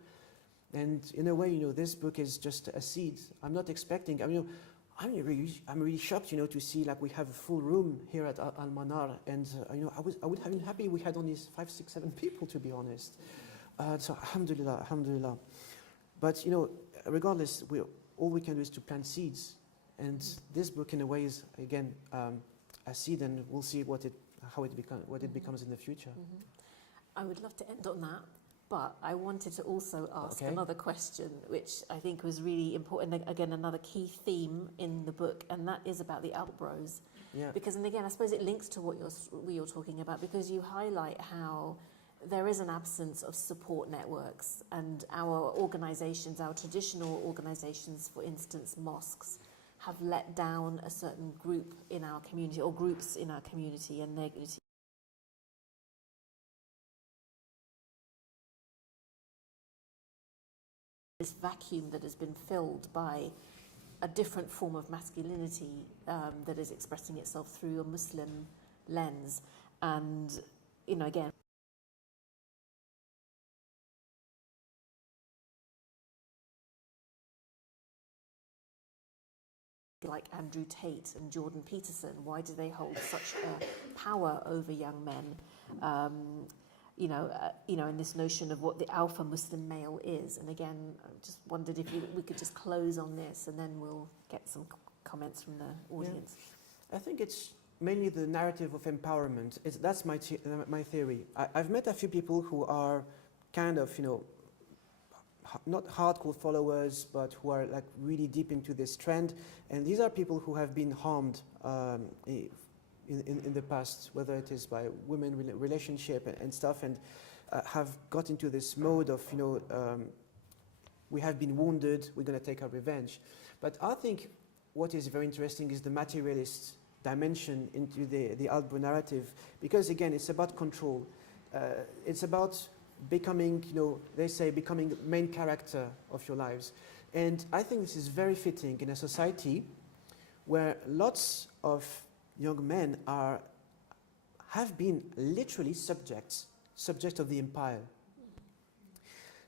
And in a way, this book is just a seed. I'm not expecting. I'm really shocked, to see we have a full room here at AlManar, and I would have been happy if we had only 5, 6, 7 people, to be honest. So alhamdulillah. But regardless, all we can do is to plant seeds. And this book, in a way, is again a seed, and we'll see what it becomes in the future. I would love to end on that, but I wanted to also ask another question, which I think was really important. Again, another key theme in the book, and that is about the alt bros. Yeah. Because, and again, I suppose it links to what you're talking about, because you highlight how there is an absence of support networks, and our organisations, our traditional organisations, for instance, mosques, have let down a certain group in our community, or groups in our community, and their this vacuum that has been filled by a different form of masculinity that is expressing itself through a Muslim lens. And, you know, again, like Andrew Tate and Jordan Peterson, why do they hold such a power over young men? In this notion of what the alpha Muslim male is. And again, I just wondered if we could just close on this, and then we'll get some comments from the audience. Yeah. I think it's mainly the narrative of empowerment. That's my theory. I've met a few people who are kind of, not hardcore followers, but who are like really deep into this trend. And these are people who have been harmed in the past, whether it is by women relationship and stuff, and have got into this mode of, we have been wounded, we're going to take our revenge. But I think what is very interesting is the materialist dimension into the Albo narrative, because again, it's about control. It's about becoming, they say, becoming the main character of your lives. And I think this is very fitting in a society where lots of young men have been literally subjects of the empire.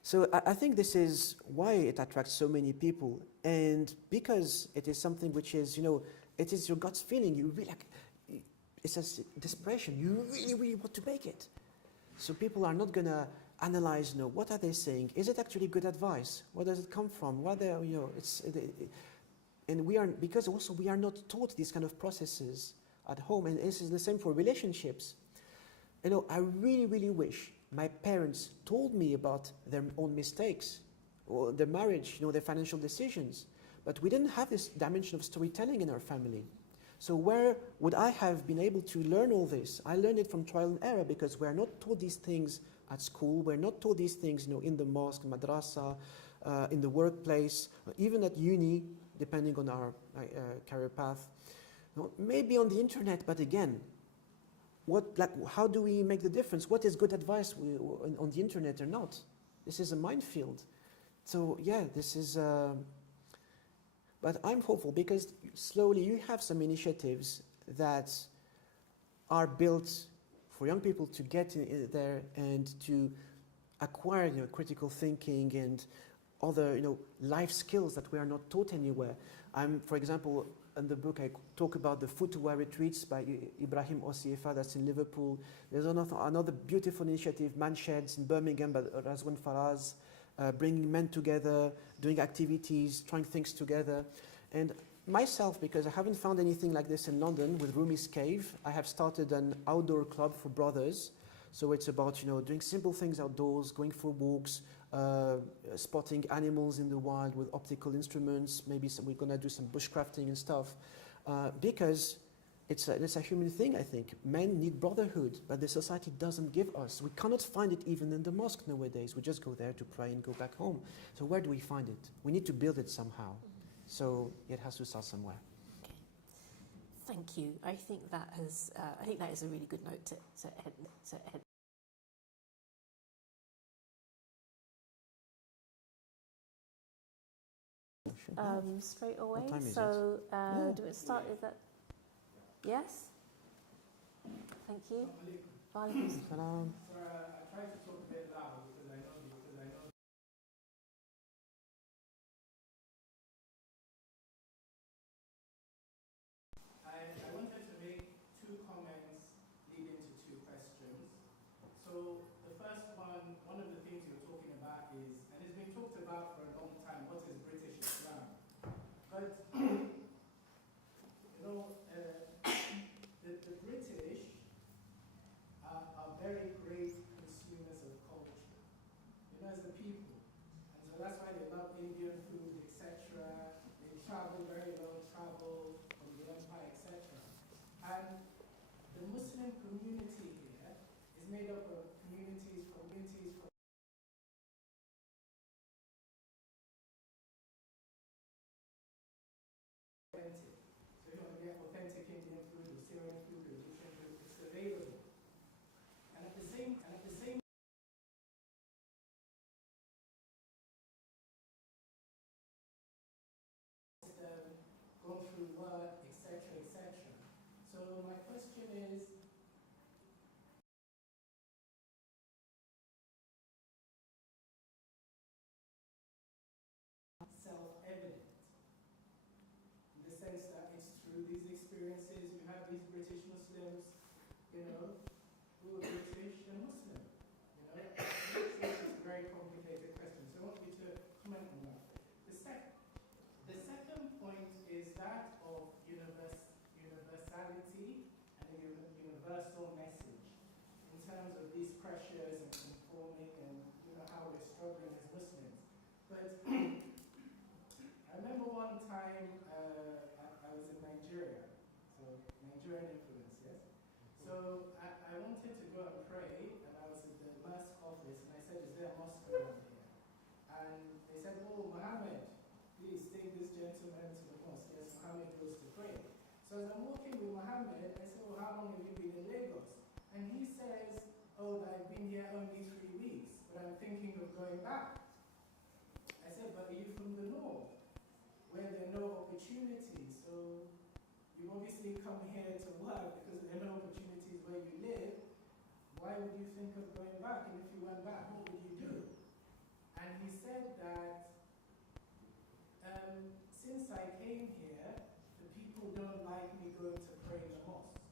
So I think this is why it attracts so many people, and because it is something which is, it is your gut's feeling. You really it's a desperation. You really, really want to make it. So people are not gonna analyze, what are they saying? Is it actually good advice? Where does it come from? What they, and because also we are not taught these kind of processes at home, and this is the same for relationships. I really, really wish my parents told me about their own mistakes, or their marriage, their financial decisions. But we didn't have this dimension of storytelling in our family. So where would I have been able to learn all this? I learned it from trial and error, because we're not taught these things at school. We're not taught these things, in the mosque, madrasa, in the workplace, even at uni, depending on our career path. Maybe on the internet, but again, how do we make the difference? What is good advice on the internet or not? This is a minefield. So yeah, this is, but I'm hopeful, because slowly you have some initiatives that are built for young people to get in there and to acquire critical thinking and other life skills that we are not taught anywhere. For example, in the book I talk about the footwear retreats by Ibrahim Osiefa, that's in Liverpool. There's another beautiful initiative, Man Sheds in Birmingham by Razwan Faraz, bringing men together, doing activities, trying things together. And myself, because I haven't found anything like this in London with Rumi's Cave, I have started an outdoor club for brothers. So it's about doing simple things outdoors, going for walks, spotting animals in the wild with optical instruments. Maybe we're going to do some bushcrafting and stuff, because it's a human thing, I think. Men need brotherhood, but the society doesn't give us. We cannot find it even in the mosque nowadays. We just go there to pray and go back home. So where do we find it? We need to build it somehow. So it has to start somewhere. Okay. Thank you. I think that is a really good note to end. Straight away. What time is so it? do we start? Is that yes? Thank you. Walaikum Salam. I tried to talk a bit loud because I know. I wanted to make two comments leading to two questions. So the first one of the things you're talking about is, and it's been talked about for a long time, what is British Islam? But the British are very great consumers of culture, as a people. And so that's why they love Indian food, etc. They travel very long, travel from the empire, etc. And the Muslim community here is made up of communities from authentic. So if you want to get authentic Indian food or Syrian food or Egyptian food, it's available. And at the same question is, self-evident, in the sense that it's through these experiences, you have these British Muslims, you know, who are British and Muslim, you know. It's a very complicated question, so I want you to comment on that. The second point is that of universality and a universal message in terms of these pressures and conforming and, you know, how we're struggling as Muslims. But I remember one time I was in Nigeria, so Nigerian influence, yes? So I wanted to go and pray, and I was at the mosque office, and I said, is there a mosque around here? And they said, oh, Muhammad, please take this gentleman to the mosque. Yes, Muhammad goes to pray. So as I'm walking with Muhammad, I said, well, how long have you been in Lagos? And he says, oh, I've been here only 3 weeks, but I'm thinking of going back. I said, but are you from the north, where there are no opportunities? So you obviously come here to work because there are no opportunities where you live. Why would you think of going back? And if you went back, what would you do? And he said that since I came here, the people don't like me going to pray in the mosque.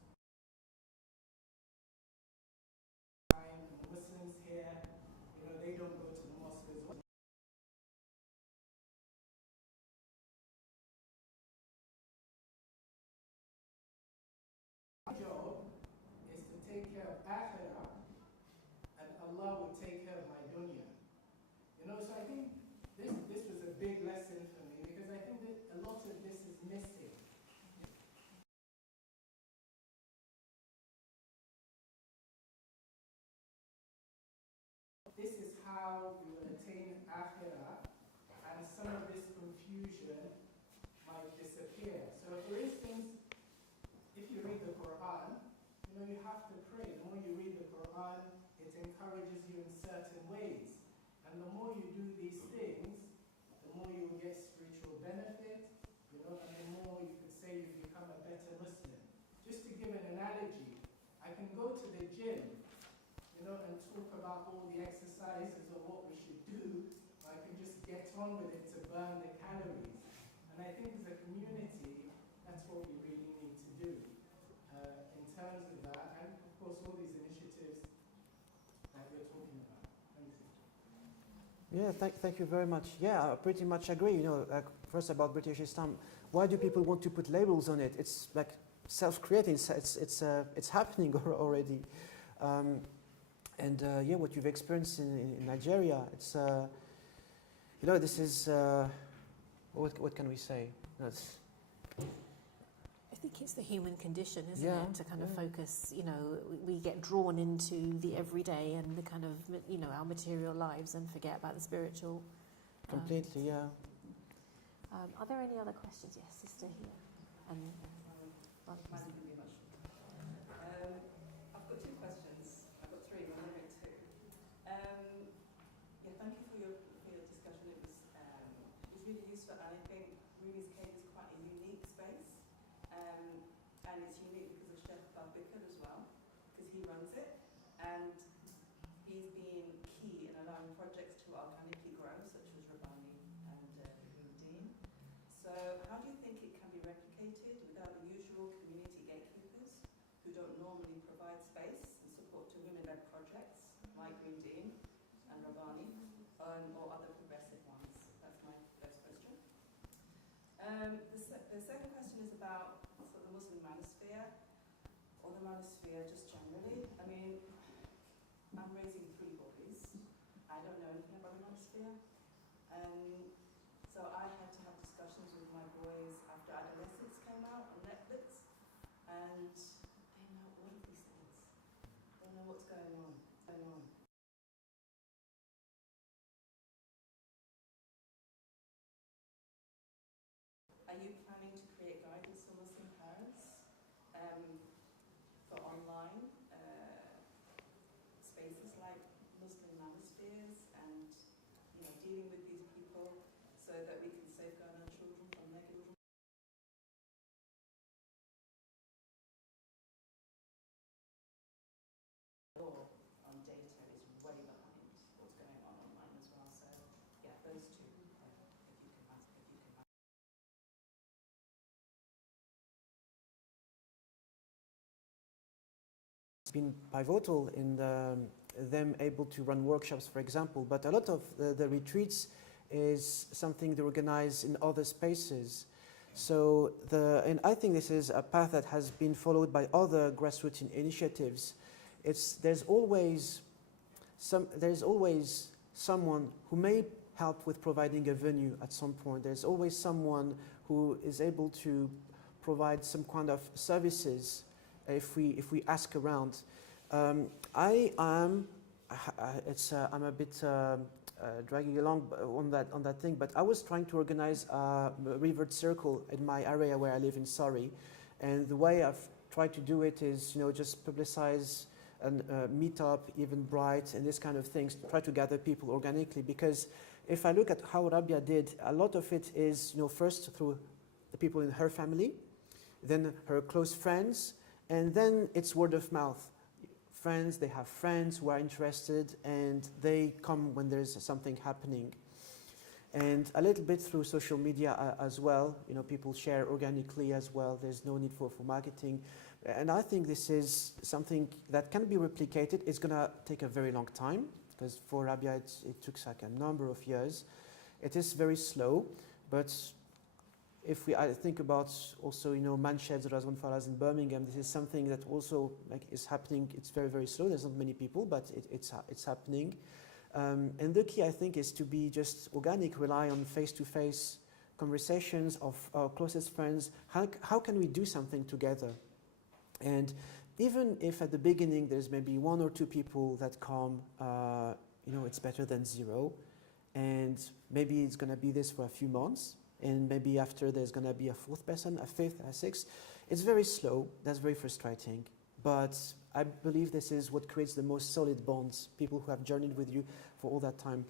Muslims here, you know, they don't go to the mosque as well. My job is to take care of akhirah, and Allah will take care of my dunya. You know, so I think this was a big lesson for me, because I think that a lot of this is missing. This is how we will attain akhirah, and some of this confusion might disappear. So for instance, if you read the Quran, you know, you have to pray. The more you read the Quran, it encourages you in certain ways. And the more you do these things, the more you will get spiritual benefit, you know, and the more you could say you become a better Muslim. Just to give an analogy, I can go to the gym, you know, and talk about all the exercises or what we should do, or I can just get on with it to burn the calories. And I think as a community, that's what we really need to do in terms of that, and of course all these initiatives that we're talking about. Thank you. Yeah, thank you very much. Yeah, I pretty much agree. You know, first about British Islam, why do people want to put labels on it? It's like self-creating. It's happening already. Yeah, what you've experienced in Nigeria, it's you know, this is what can we say? That's, I think it's the human condition, isn't Yeah, it? To kind of yeah. focus, you know, we get drawn into the everyday and the kind of, you know, our material lives and forget about the spiritual. completely, yeah. Are there any other questions? Yes, sister here. And I've got 2 questions. I've got 3, but I'll limit 2. Yeah, thank you for your discussion. It was really useful, and I think Rumi's Cave is quite a unique space, and it's unique because of Sheikh Babikar as well, because he runs it, and he's been key in allowing projects to organically grow, such as Rabbani and Dean. So how do you think it can be replicated without the usual community gatekeepers who don't normally provide space and support to women-led projects like Green Dean and Rabbani, or other progressive ones? That's my first question. The second question is about sort of the Muslim manosphere, or the manosphere just generally. I mean, I'm raising 3 boys. I don't know anything about the manosphere. So I had to have discussions with my boys after Adolescence came out on Netflix, and they know all of these things. They know what's going on. Are you planning to create guidance for Muslim parents for online spaces like Muslim manospheres, and, you know, dealing with these people so that we can safeguard our children from negative been pivotal in them able to run workshops, for example, but a lot of the retreats is something they organize in other spaces. So and I think this is a path that has been followed by other grassroots initiatives. There's always someone who may help with providing a venue at some point. There's always someone who is able to provide some kind of services if we ask around. I'm a bit dragging along on that thing, but I was trying to organize a revert circle in my area where I live in Surrey, and the way I've tried to do it is, just publicize and meet up, Eventbrite, and this kind of things, to try to gather people organically. Because if I look at how Rabia did, a lot of it is, first through the people in her family, then her close friends, and then it's word of mouth. Friends, they have friends who are interested, and they come when there's something happening. And a little bit through social media as well. People share organically as well. There's no need for marketing. And I think this is something that can be replicated. It's going to take a very long time, because for Rabia it took like a number of years. It is very slow, but if I think about also, Manchester, Razwan Faraz in Birmingham, this is something that also is happening. It's very, very slow. There's not many people, but it's happening. And the key, I think, is to be just organic, rely on face-to-face conversations of our closest friends. How can we do something together? And even if at the beginning there's maybe one or two people that come, it's better than zero. And maybe it's going to be this for a few months. And maybe after there's going to be a fourth person, a fifth, a sixth. It's very slow. That's very frustrating. But I believe this is what creates the most solid bonds, people who have journeyed with you for all that time.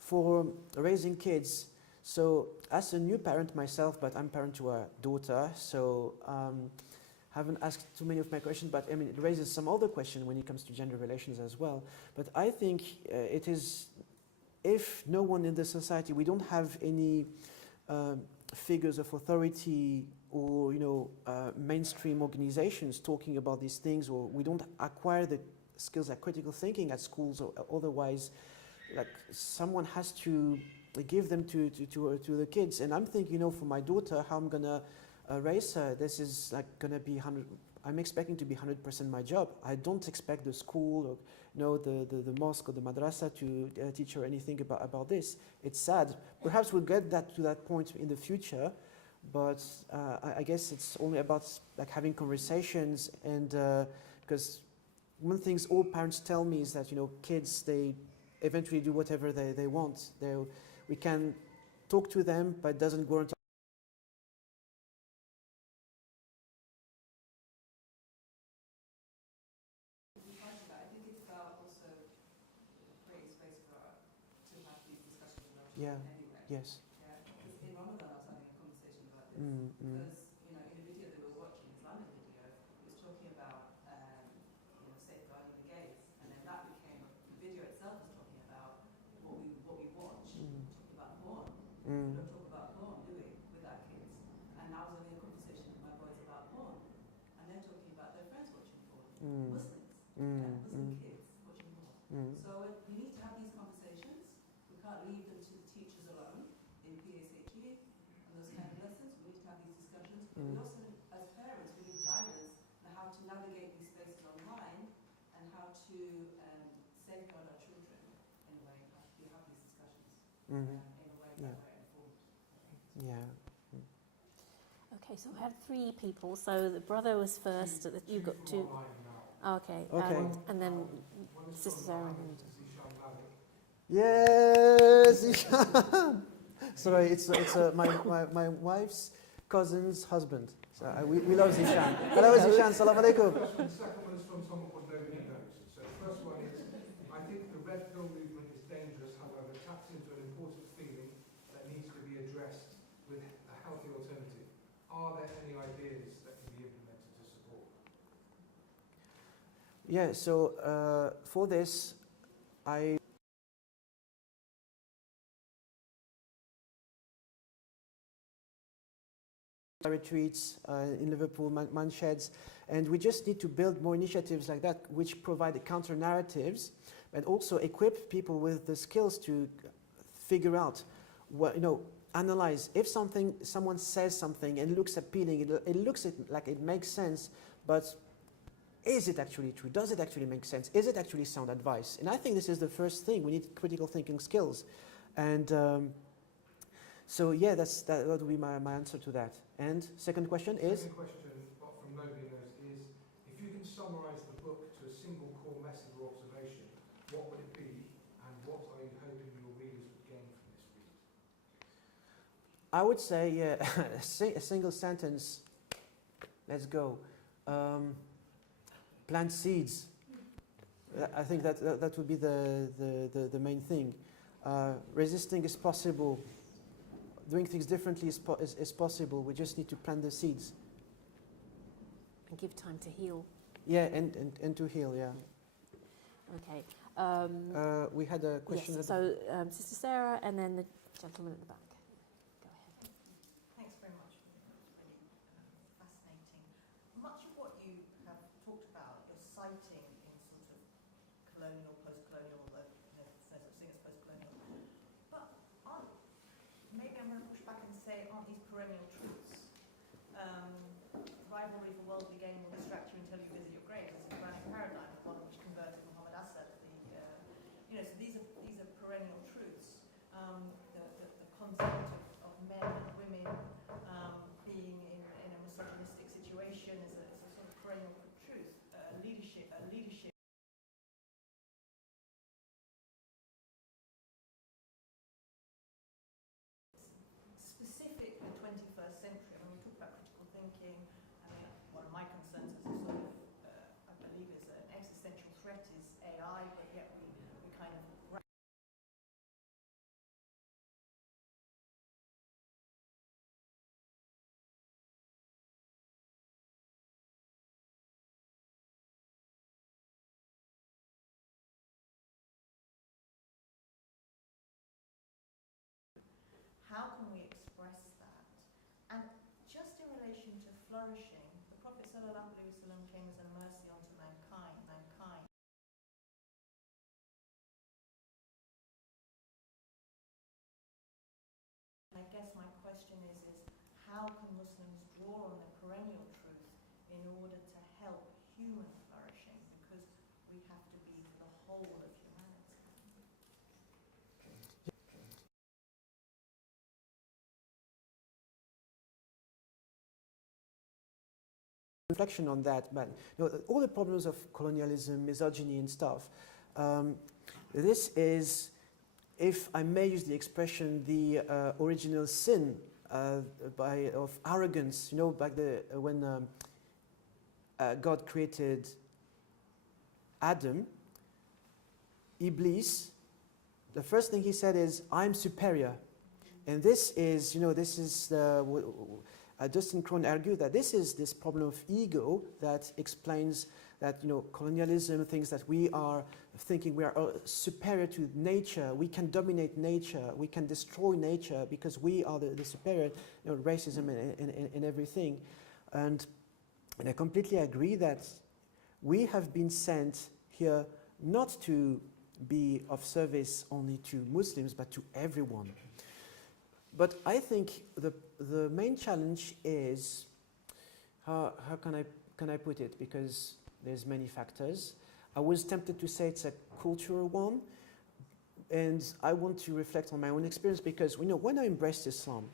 For raising kids, so as a new parent myself, but I'm parent to a daughter, so haven't asked too many of my questions, but it raises some other questions when it comes to gender relations as well. But I think it is, if no one in the society, we don't have any figures of authority or mainstream organizations talking about these things, or we don't acquire the skills like critical thinking at schools or otherwise, like someone has to give them to the kids. And I'm thinking, for my daughter, how I'm gonna raise her, this is like gonna be I'm expecting to be 100% my job. I don't expect the school or the mosque or the madrasa to teach her anything about this. It's sad. Perhaps we'll get to that point in the future, but I guess it's only about like having conversations, and because one of the things all parents tell me is that kids, they eventually do whatever they want. We can talk to them, but it doesn't go into yes. Yeah, because in Ramadan I was having a conversation about this. Because, in a video that we were watching, Islamic video, it was talking about, safeguarding the gays. And then that became, the video itself was talking about what we watch, talking about porn. We don't talk about porn, do we, with our kids? And I was having a conversation with my boys about porn. And they're talking about their friends watching porn. Muslims, Muslim kids watching porn. So we need to have these conversations. We can't leave them to the teachers alone in PSHE and those kind of lessons. We need to have these discussions. But we also, as parents, we need guidance on how to navigate these spaces online and how to safeguard our children in a way. We have these discussions in a way that we're informed. Yeah. Okay, so I had three people. So the brother was first. You got two. Okay. And then Sister Sarah. Yes, Ishan. Sorry, it's my wife's cousin's husband. So we love Ishan. Hello, Ishan. Assalamu alaikum. The second one is from someone called Nobody Knows. So the first one is, I think the red pill movement is dangerous, however, it taps into an important feeling that needs to be addressed with a healthy alternative. Are there any ideas that can be implemented to support? Yeah, so for this, I retreats in Liverpool, man sheds, and we just need to build more initiatives like that which provide counter narratives and also equip people with the skills to figure out what, analyze if someone says something and looks appealing, it looks like it makes sense, but is it actually true? Does it actually make sense? Is it actually sound advice? And I think this is the first thing. We need critical thinking skills. And so yeah, that would be my answer to that. And second question is? Second question, from nobody knows, is if you can summarize the book to a single core message or observation, what would it be, and what are you hoping your readers would gain from this read? I would say, yeah, a single sentence. Let's go. Plant seeds. I think that would be the main thing. Resisting is possible. Doing things differently is possible. We just need to plant the seeds. And give time to heal. Yeah, and to heal, yeah. Okay. We had a question. Yes, so Sister Sarah and then the gentleman at the back. Go ahead. Thanks very much. It's really fascinating. Much of what you have talked about, you're citing in sort of colonial, post-colonial, although there's no such thing as post-colonial. But maybe I'm going to push back and say, aren't these perennial truths? Rivalry for worldly gain will distract you until you visit your grave. It's a Quranic paradigm, the one which converted Muhammad Assad. So these are perennial truths. The concept of men and women being in a misogynistic situation is a sort of perennial truth. Leadership. Specific to the 21st century. When we talk about critical thinking, one of my concerns is a sort of, I believe, is an existential threat is AI, but yet we kind of. How can we express that? And just in relation to flourishing, the Prophet ﷺ came as a mercy unto mankind. I guess my question is how can Muslims draw on the perennial truth in order to help human flourishing? Because we have to be for the whole of humanity. Reflection on that, but all the problems of colonialism, misogyny and stuff, this is, if I may use the expression, the original sin of arrogance, back when God created Adam, Iblis, the first thing he said is, I'm superior. And this is, Dustin Crone argued that this is this problem of ego that explains that, colonialism thinks that we are thinking we are superior to nature, we can dominate nature, we can destroy nature because we are the superior, racism and everything. And I completely agree that we have been sent here not to be of service only to Muslims, but to everyone. But I think the main challenge is, how can I put it? Because there's many factors. I was tempted to say it's a cultural one, and I want to reflect on my own experience because when I embraced Islam,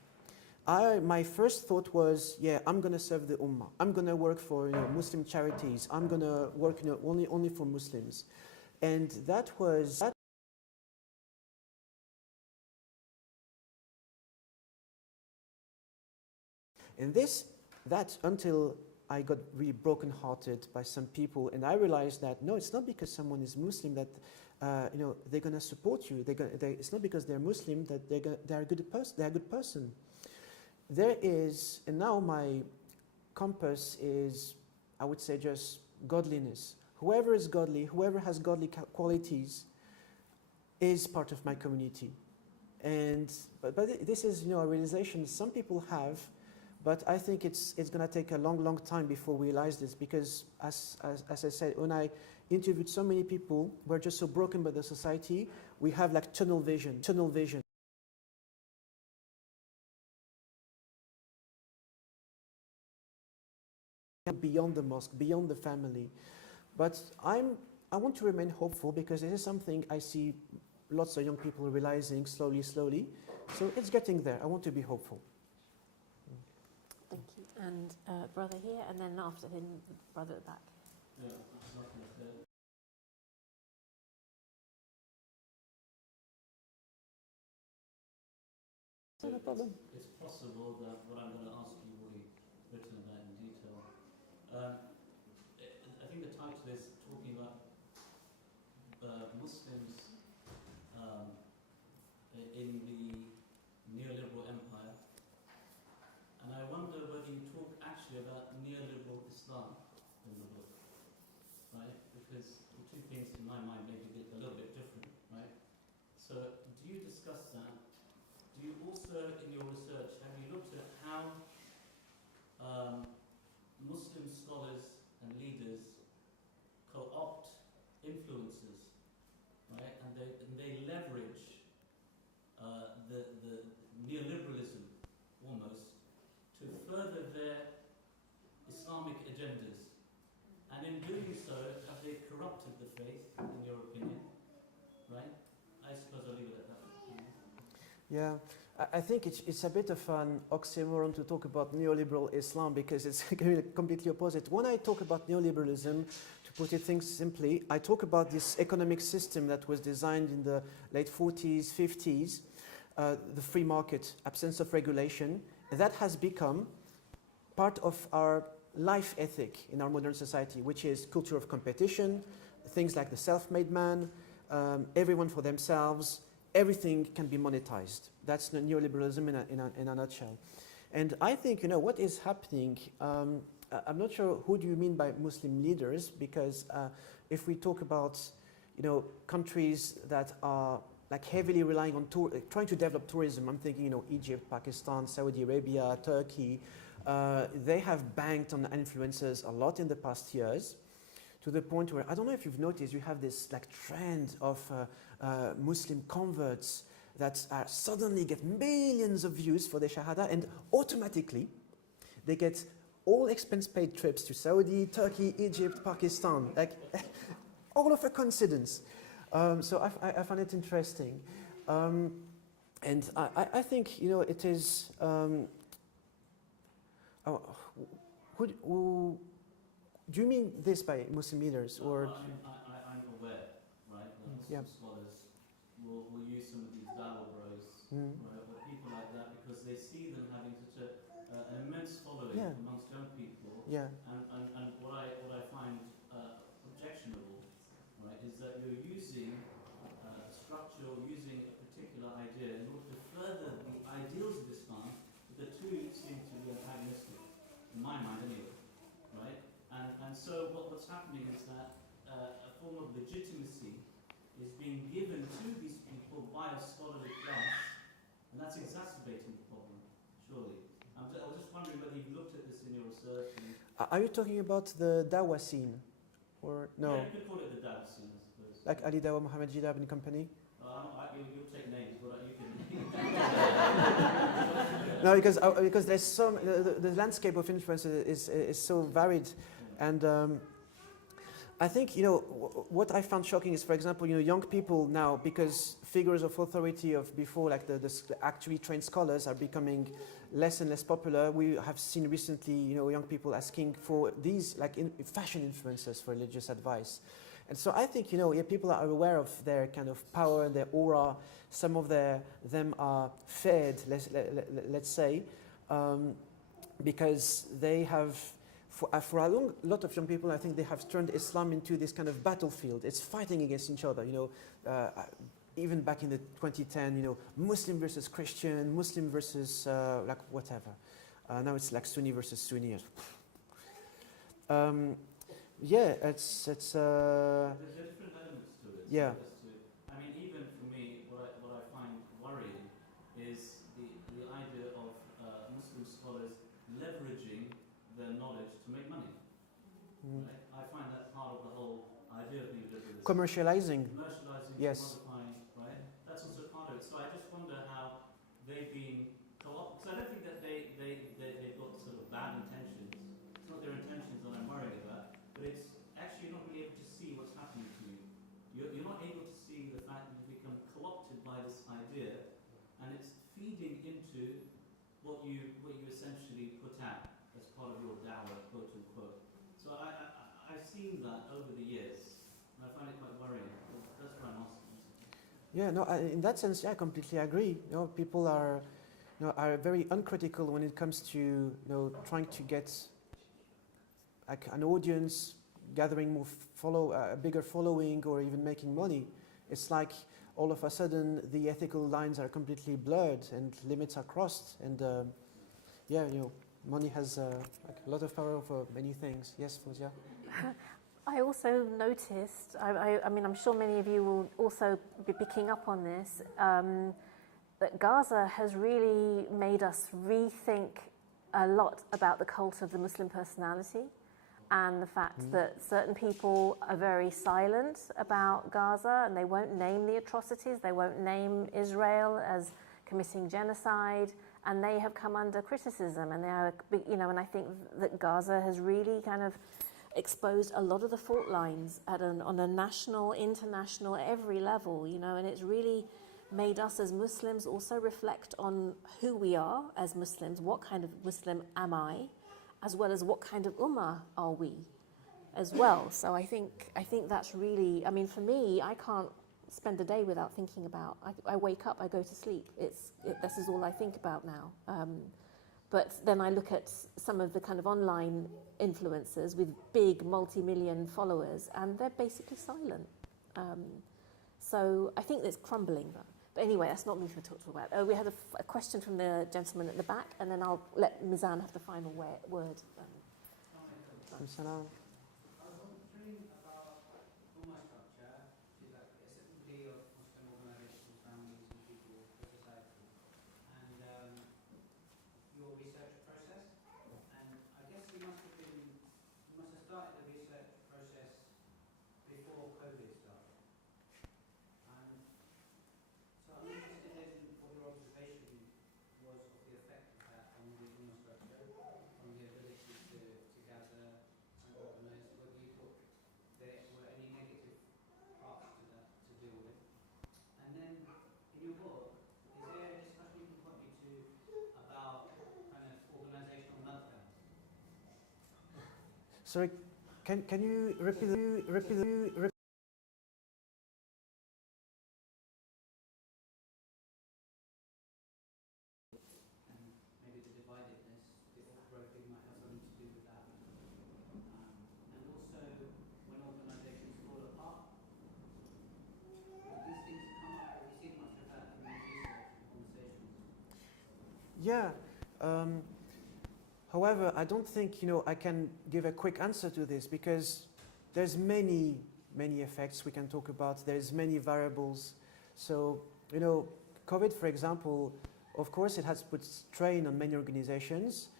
my first thought was, yeah, I'm going to serve the Ummah. I'm going to work for Muslim charities. I'm going to work only for Muslims, and that was. And that until I got really brokenhearted by some people, and I realized that no, it's not because someone is Muslim that they're going to support you. It's not because they're Muslim that they're a good person. They're a good person. There is, and now my compass is, I would say, just godliness. Whoever is godly, whoever has godly qualities, is part of my community. And but this is a realization some people have. But I think it's going to take a long, long time before we realize this, because as I said, when I interviewed so many people who are just so broken by the society, we have like tunnel vision. Beyond the mosque, beyond the family. But I want to remain hopeful, because this is something I see lots of young people realizing slowly. So it's getting there. I want to be hopeful. Thank you. And brother here, and then after him, the brother at the back. Yeah, No problem. it's possible that what I'm going to ask you will be written about in detail. I think the title is talking about Muslims in the neoliberal empire, and I wonder whether you talk actually about neoliberal Islam in the book, right? Because the two things in my mind may be a little bit different, right? So do you discuss that? Do you also, in your research, have you looked at how Muslim scholars and leaders co-opt influences, right? And they leverage the neoliberalism almost to further their Islamic agendas. And in doing so, have they corrupted the faith, in your opinion? Right? I suppose I'll leave it at that. Yeah, I think it's a bit of an oxymoron to talk about neoliberal Islam, because it's completely opposite. When I talk about neoliberalism, to put it things simply, I talk about this economic system that was designed in the late 40s, 50s, the free market, absence of regulation, that has become part of our life ethic in our modern society, which is culture of competition, things like the self-made man, everyone for themselves. Everything can be monetized. That's neoliberalism in a nutshell. And I think, what is happening, I'm not sure who do you mean by Muslim leaders, because if we talk about, countries that are like heavily relying on trying to develop tourism, I'm thinking, Egypt, Pakistan, Saudi Arabia, Turkey, they have banked on influencers a lot in the past years, to the point where, I don't know if you've noticed, you have this like trend of Muslim converts that suddenly get millions of views for their shahada, and automatically they get all expense paid trips to Saudi, Turkey, Egypt, Pakistan, like all of a coincidence. So I find it interesting. And I think, it is, do you mean this by Muslim leaders, or? I'm aware, right, that Muslim Yeah. scholars will use some of these dawah bros, right, or people like that, because they see them having such an immense following amongst young people. Yeah. And what I find objectionable, right, is that you're using structure, or using a particular idea in order to further the ideals of Islam, but the two seem to be antagonistic, in my mind anyway, right? And so what's happening is that a form of legitimacy is being given to these people by a scholarly class, and that's exacerbating the problem, surely. I was just wondering whether you've looked at this in your research. Are you talking about the Dawah scene, or no? Yeah, you could call it the Dawah scene, I suppose. Like Ali Dawah, Muhammad Jilab and company? You'll take names, but you can. No, because there's some the landscape of influence is so varied, and I think what I found shocking is, for example, young people now, because figures of authority of before, like the actually trained scholars, are becoming less and less popular. We have seen recently, young people asking for these like fashion influencers for religious advice. And so I think, people are aware of their kind of power and their aura. Some of them are fed, let's say, because they have, for a lot of young people, I think they have turned Islam into this kind of battlefield. It's fighting against each other, even back in the 2010, Muslim versus Christian, Muslim versus like whatever. Now it's like Sunni versus Sunni. Yeah, it's There's different elements to it. Yeah. I mean, even for me, what I find worrying is the idea of Muslim scholars right? I find that part of the whole idea of neoliberalism. Commercializing. Commercializing, Yes. commodifying, right? That's also part of it. So I just wonder how they've been co-opted. Because I don't think that they've got sort of bad intentions. It's not their intentions that I'm worried about, but it's actually you're not really able to see what's happening to you. You're not able to see the fact that you've become co-opted by this idea, and it's feeding into what you essentially put out as part of your dower, quote unquote. So I've seen that over the years, and I find it quite worrying. That's why I'm asking. Yeah, no, in that sense, yeah, I completely agree. You know, people are, you know, are very uncritical when it comes to, you know, trying to get like an audience, gathering more a bigger following, or even making money. It's like all of a sudden the ethical lines are completely blurred and limits are crossed. And yeah, you know, money has like a lot of power over many things. Yes, Fozia? I also noticed, I mean, I'm sure many of you will also be picking up on this, that Gaza has really made us rethink a lot about the cult of the Muslim personality, and the fact that certain people are very silent about Gaza and they won't name the atrocities, they won't name Israel as committing genocide, and they have come under criticism, and they are, you know, and I think that Gaza has really kind of exposed a lot of the fault lines on a national, international, every level, you know, and it's really made us as Muslims also reflect on who we are as Muslims, what kind of Muslim am I, as well as what kind of ummah are we as well. So I think that's really, I mean, for me, I can't spend a day without thinking about, I wake up, I go to sleep, this is all I think about now. But then I look at some of the kind of online influencers with big multi-million followers, and they're basically silent. So I think it's crumbling. But anyway, that's not me to talk about. We had a question from the gentleman at the back, and then I'll let Mizan have the final word. Salam. I was wondering about Ummah structure, which is like a assembly of Muslim organizations, families, and people for society, and your research process. And I guess you must have started the research process before COVID started. And so I'm interested in what your observation was of the effect of that on the Ummah structure, on the ability to gather and organize, whether you thought there were any negative parts to that to deal with. And then in your book, is there a discussion you can point me to about kind of organizational meltdowns? Sorry, can you repeat And maybe the dividedness, the outgrowthing might have something to do with that. And also, when organizations fall apart, these things come up. Have you seen much of that in your research and conversations? Yeah. However, I don't think, you know, I can give a quick answer to this, because there's many effects we can talk about. There's many variables. So, you know, COVID, for example, of course, it has put strain on many organizations.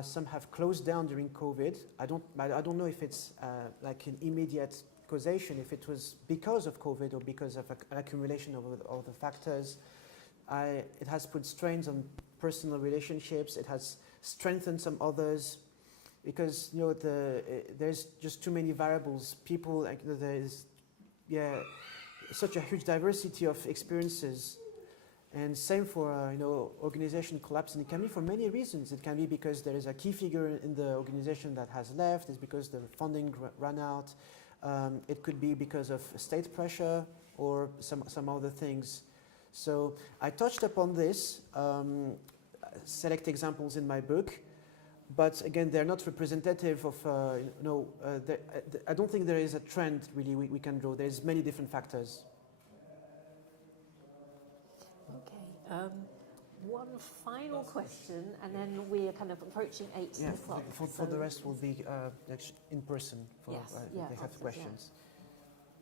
Some have closed down during COVID. I don't know if it's like an immediate causation, if it was because of COVID or because of an accumulation of the factors. It has put strains on personal relationships. It has strengthened some others, because, you know, there's just too many variables. People, like, there is, yeah, such a huge diversity of experiences. And same for, you know, organization collapse. And it can be for many reasons. It can be because there is a key figure in the organization that has left. It's because the funding ran out. It could be because of state pressure or some other things. So I touched upon this, select examples in my book, but again, they're not representative of, I don't think there is a trend really we can draw. There's many different factors. Okay. One final question, and then we are kind of approaching 8 o'clock. For the rest will be in person. Yes, they have questions.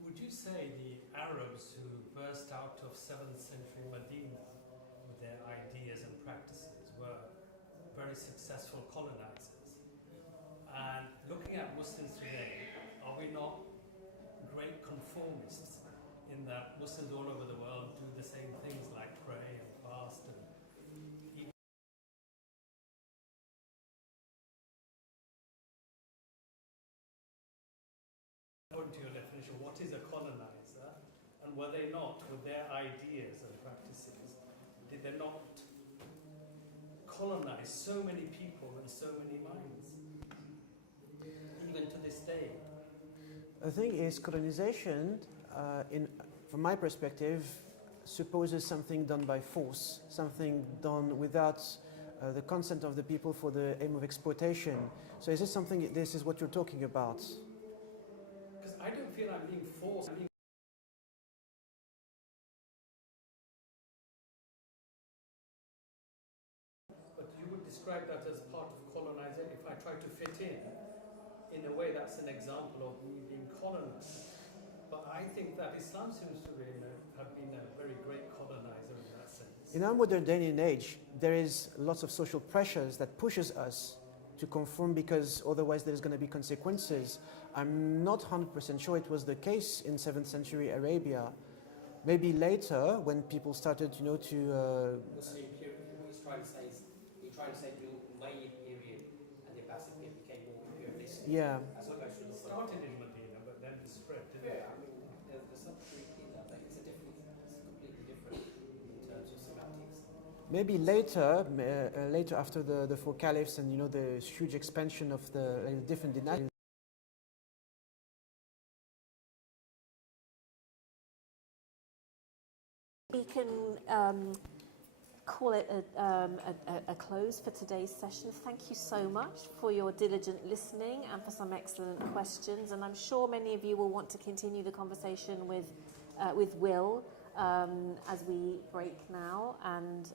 Would you say the Arabs who burst out of 7th century Medina with their ideas and practices were very successful colonizers? And looking at Muslims today, in that Muslims all over the world do the same things like pray and fast and eat. According to your definition, what is a colonizer? And were they not, with their ideas and practices, did they not colonize so many people and so many minds, even to this day? The thing is, colonization, from my perspective, supposes something done by force, something done without the consent of the people for the aim of exploitation. So is this something, this is what you're talking about? Because I don't feel I'm being forced. But you would describe that as part of colonization. If I try to fit in a way, that's an example of me being colonized. But I think that Islam seems to have been a very great colonizer in that sense. In our modern day and age, there is lots of social pressures that pushes us to conform because otherwise there's going to be consequences. I'm not 100% sure it was the case in 7th century Arabia. Maybe later, when people started, to... Muslim period, what he's trying to say is, you're trying to say during the Umayyad period and the Abbasid period became more imperialistic. Yeah. As opposed to It started in Medina, but then it spread, didn't it? I mean, there's not truth in that. It's completely different in terms of semantics. Maybe later, later after the four caliphs and the huge expansion of the different dynasties. We can call it a close for today's session. Thank you so much for your diligent listening and for some excellent questions. And I'm sure many of you will want to continue the conversation with Will as we break now. And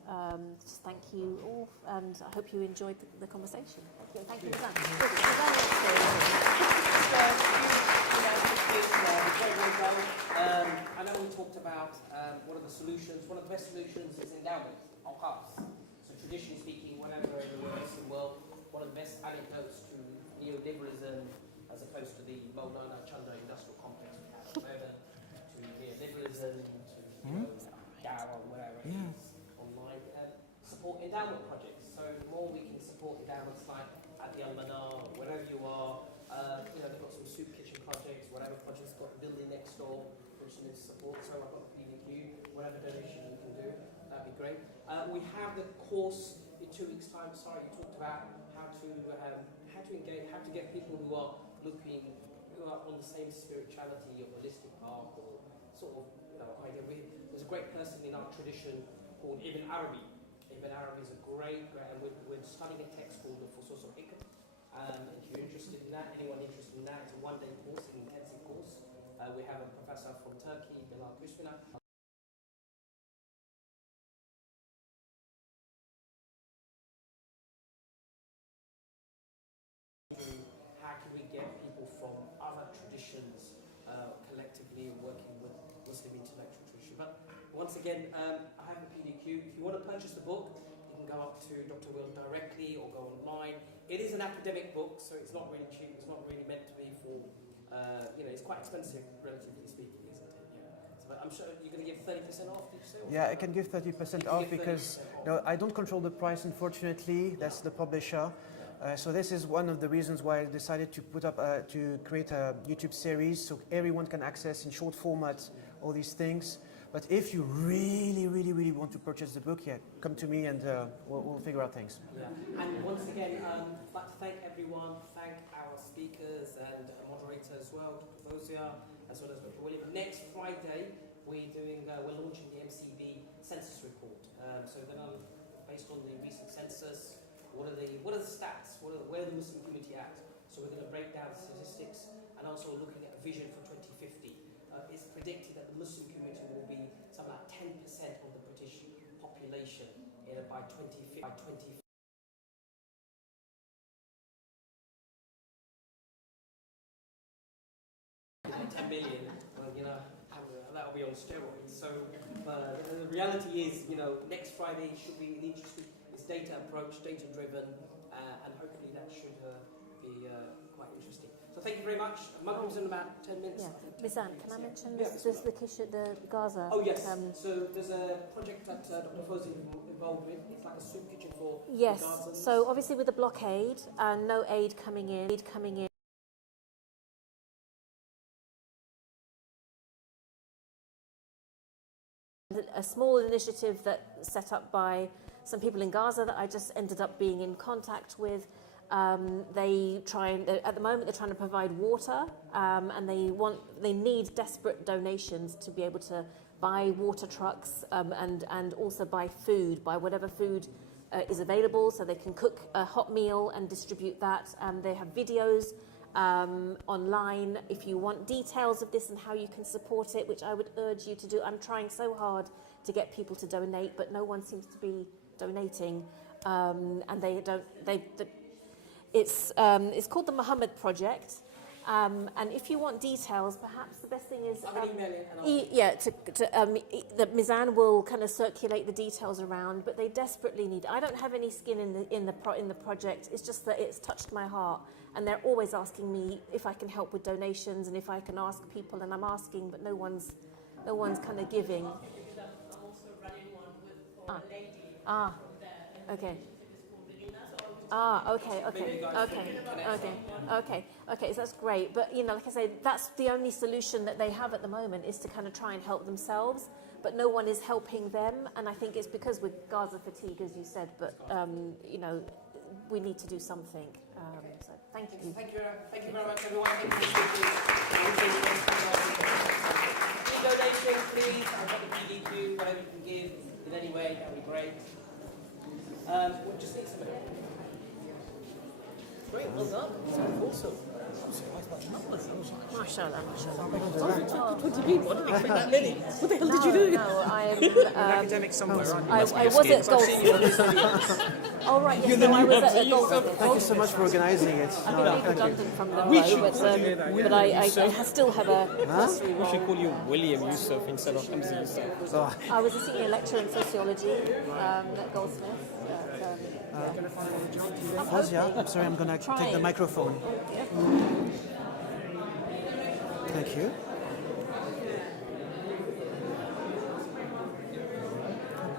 just thank you all, and I hope you enjoyed the conversation. Thank you for that. I know we talked about one of the solutions. One of the best solutions is endowment, al-khas. So traditionally speaking, whenever in the Western world, one of the best anecdotes to neoliberalism, as opposed to the Maulana Chanda industrial complex we have at the moment, to neoliberalism, to Dow or whatever it is online, support endowment projects. So the more we can support endowments like at the AlManar, wherever you are, they've got some soup kitchen projects, whatever projects, got a building next door, which needs support. So I've got a PDQ, whatever donation you can do, that'd be great. We have the course in 2 weeks' time. Sorry, you talked about how to engage, how to get people who are on the same spirituality or holistic path or sort of idea. There's a great person in our tradition called Ibn Arabi. Ibn Arabi is a great, and we're studying a text called the Fusus al-Hikam. If you're interested in that, anyone interested in that, it's a one-day course, an intensive course. We have a professor from Turkey, Bilal Kushmina. How can we get people from other traditions collectively working with Muslim intellectual tradition? But once again, I have a PDQ. If you want to purchase the book, you can go up to Dr. Will directly or go online. It is an academic book, so it's not really cheap. It's not really meant to be for, it's quite expensive, relatively speaking, isn't it? Yeah. So, but I'm sure you're going to give 30% off, did you say? Yeah, I can give 30% off because I don't control the price, unfortunately. That's the publisher. So this is one of the reasons why I decided to put up to create a YouTube series so everyone can access in short format all these things. But if you really, really, really want to purchase the book, come to me and we'll figure out things. Yeah. And once again, I'd like to thank everyone, thank our speakers and moderator as well, Dr. Fozia, as well as Dr. William. Next Friday, we're launching the MCB census report. So then, based on the recent census, what are the stats? Where the Muslim community at? So we're going to break down statistics and also looking at a vision for 2050. It's predicted that the Muslim community will be something like 10% of the British population by 2050. 10 million, that'll be on steroids. So the reality is, next Friday should be an interesting. It's data approach, data driven, and hopefully that should be quite interesting. So So thank you very much. Maghrib's in about 10 minutes. Yeah. I think. Mizan, can I mention Yeah, this, the Gaza? Oh yes, so there's a project that Dr. Fawzi is involved with. It's like a soup kitchen for Yes, Gazans. so obviously with the blockade and no aid coming in, a small initiative that set up by some people in Gaza that I just ended up being in contact with. At the moment they're trying to provide water, and they need desperate donations to be able to buy water trucks, and also buy food, buy whatever food is available, so they can cook a hot meal and distribute that. They have videos online if you want details of this and how you can support it, which I would urge you to do. I'm trying so hard to get people to donate, but no one seems to be donating, and it's called the Muhammad Project, and if you want details, perhaps the best thing is that Mizan will kind of circulate the details around. But they desperately need. I don't have any skin in the project. It's just that it's touched my heart, and they're always asking me if I can help with donations and if I can ask people, and I'm asking, but no one's kind of giving. I'm also running one for a lady from there. Okay. Okay, so that's great. But, like I say, that's the only solution that they have at the moment, is to kind of try and help themselves, but no one is helping them. And I think it's because we're Gaza fatigue, as you said, but, we need to do something. So thank you. Thank you very much, everyone. Thank you. Donation, please. I've got the PDQ, whatever you can give in any way, that would be great. We'll just need some. Great, well done. Awesome. Mashallah. What do you mean? What did you expect that many? What the hell did you do? No, I'm academic somewhere, aren't you? I was at Goldsmiths. Oh, right, yes, no, I was at Goldsmiths. Thank you so much for organising it. I've been made redundant from them, but I still have a bursary We should role. call you William Yusuf instead of Hamza Yusuf. I was a senior lecturer in sociology at Goldsmiths. Fawzia, I'm sorry, I'm going to take the microphone. Thank you.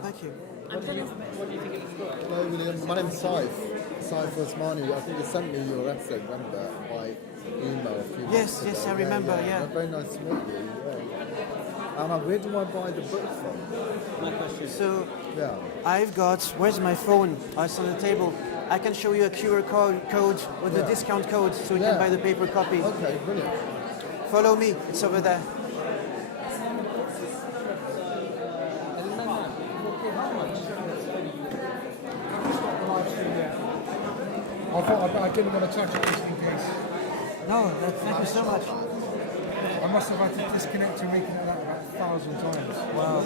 Thank you. What do you think it looks like? Hello, William. My name's Saif. Saif Osmani. I think you sent me your essay, remember, by email a few months ago. Yes, I remember, yeah. Very nice to meet you. Yeah. And where do I buy the book from? My question. So, Yeah. I've got, where's my phone? Oh, it's on the table. I can show you a QR code with the discount code so you can buy the paper copy. Okay, brilliant. Follow me, it's over there. I thought I didn't want to touch it just in case. No, thank you so much. I must have had to disconnect and reconnect that about 1,000 times. Wow.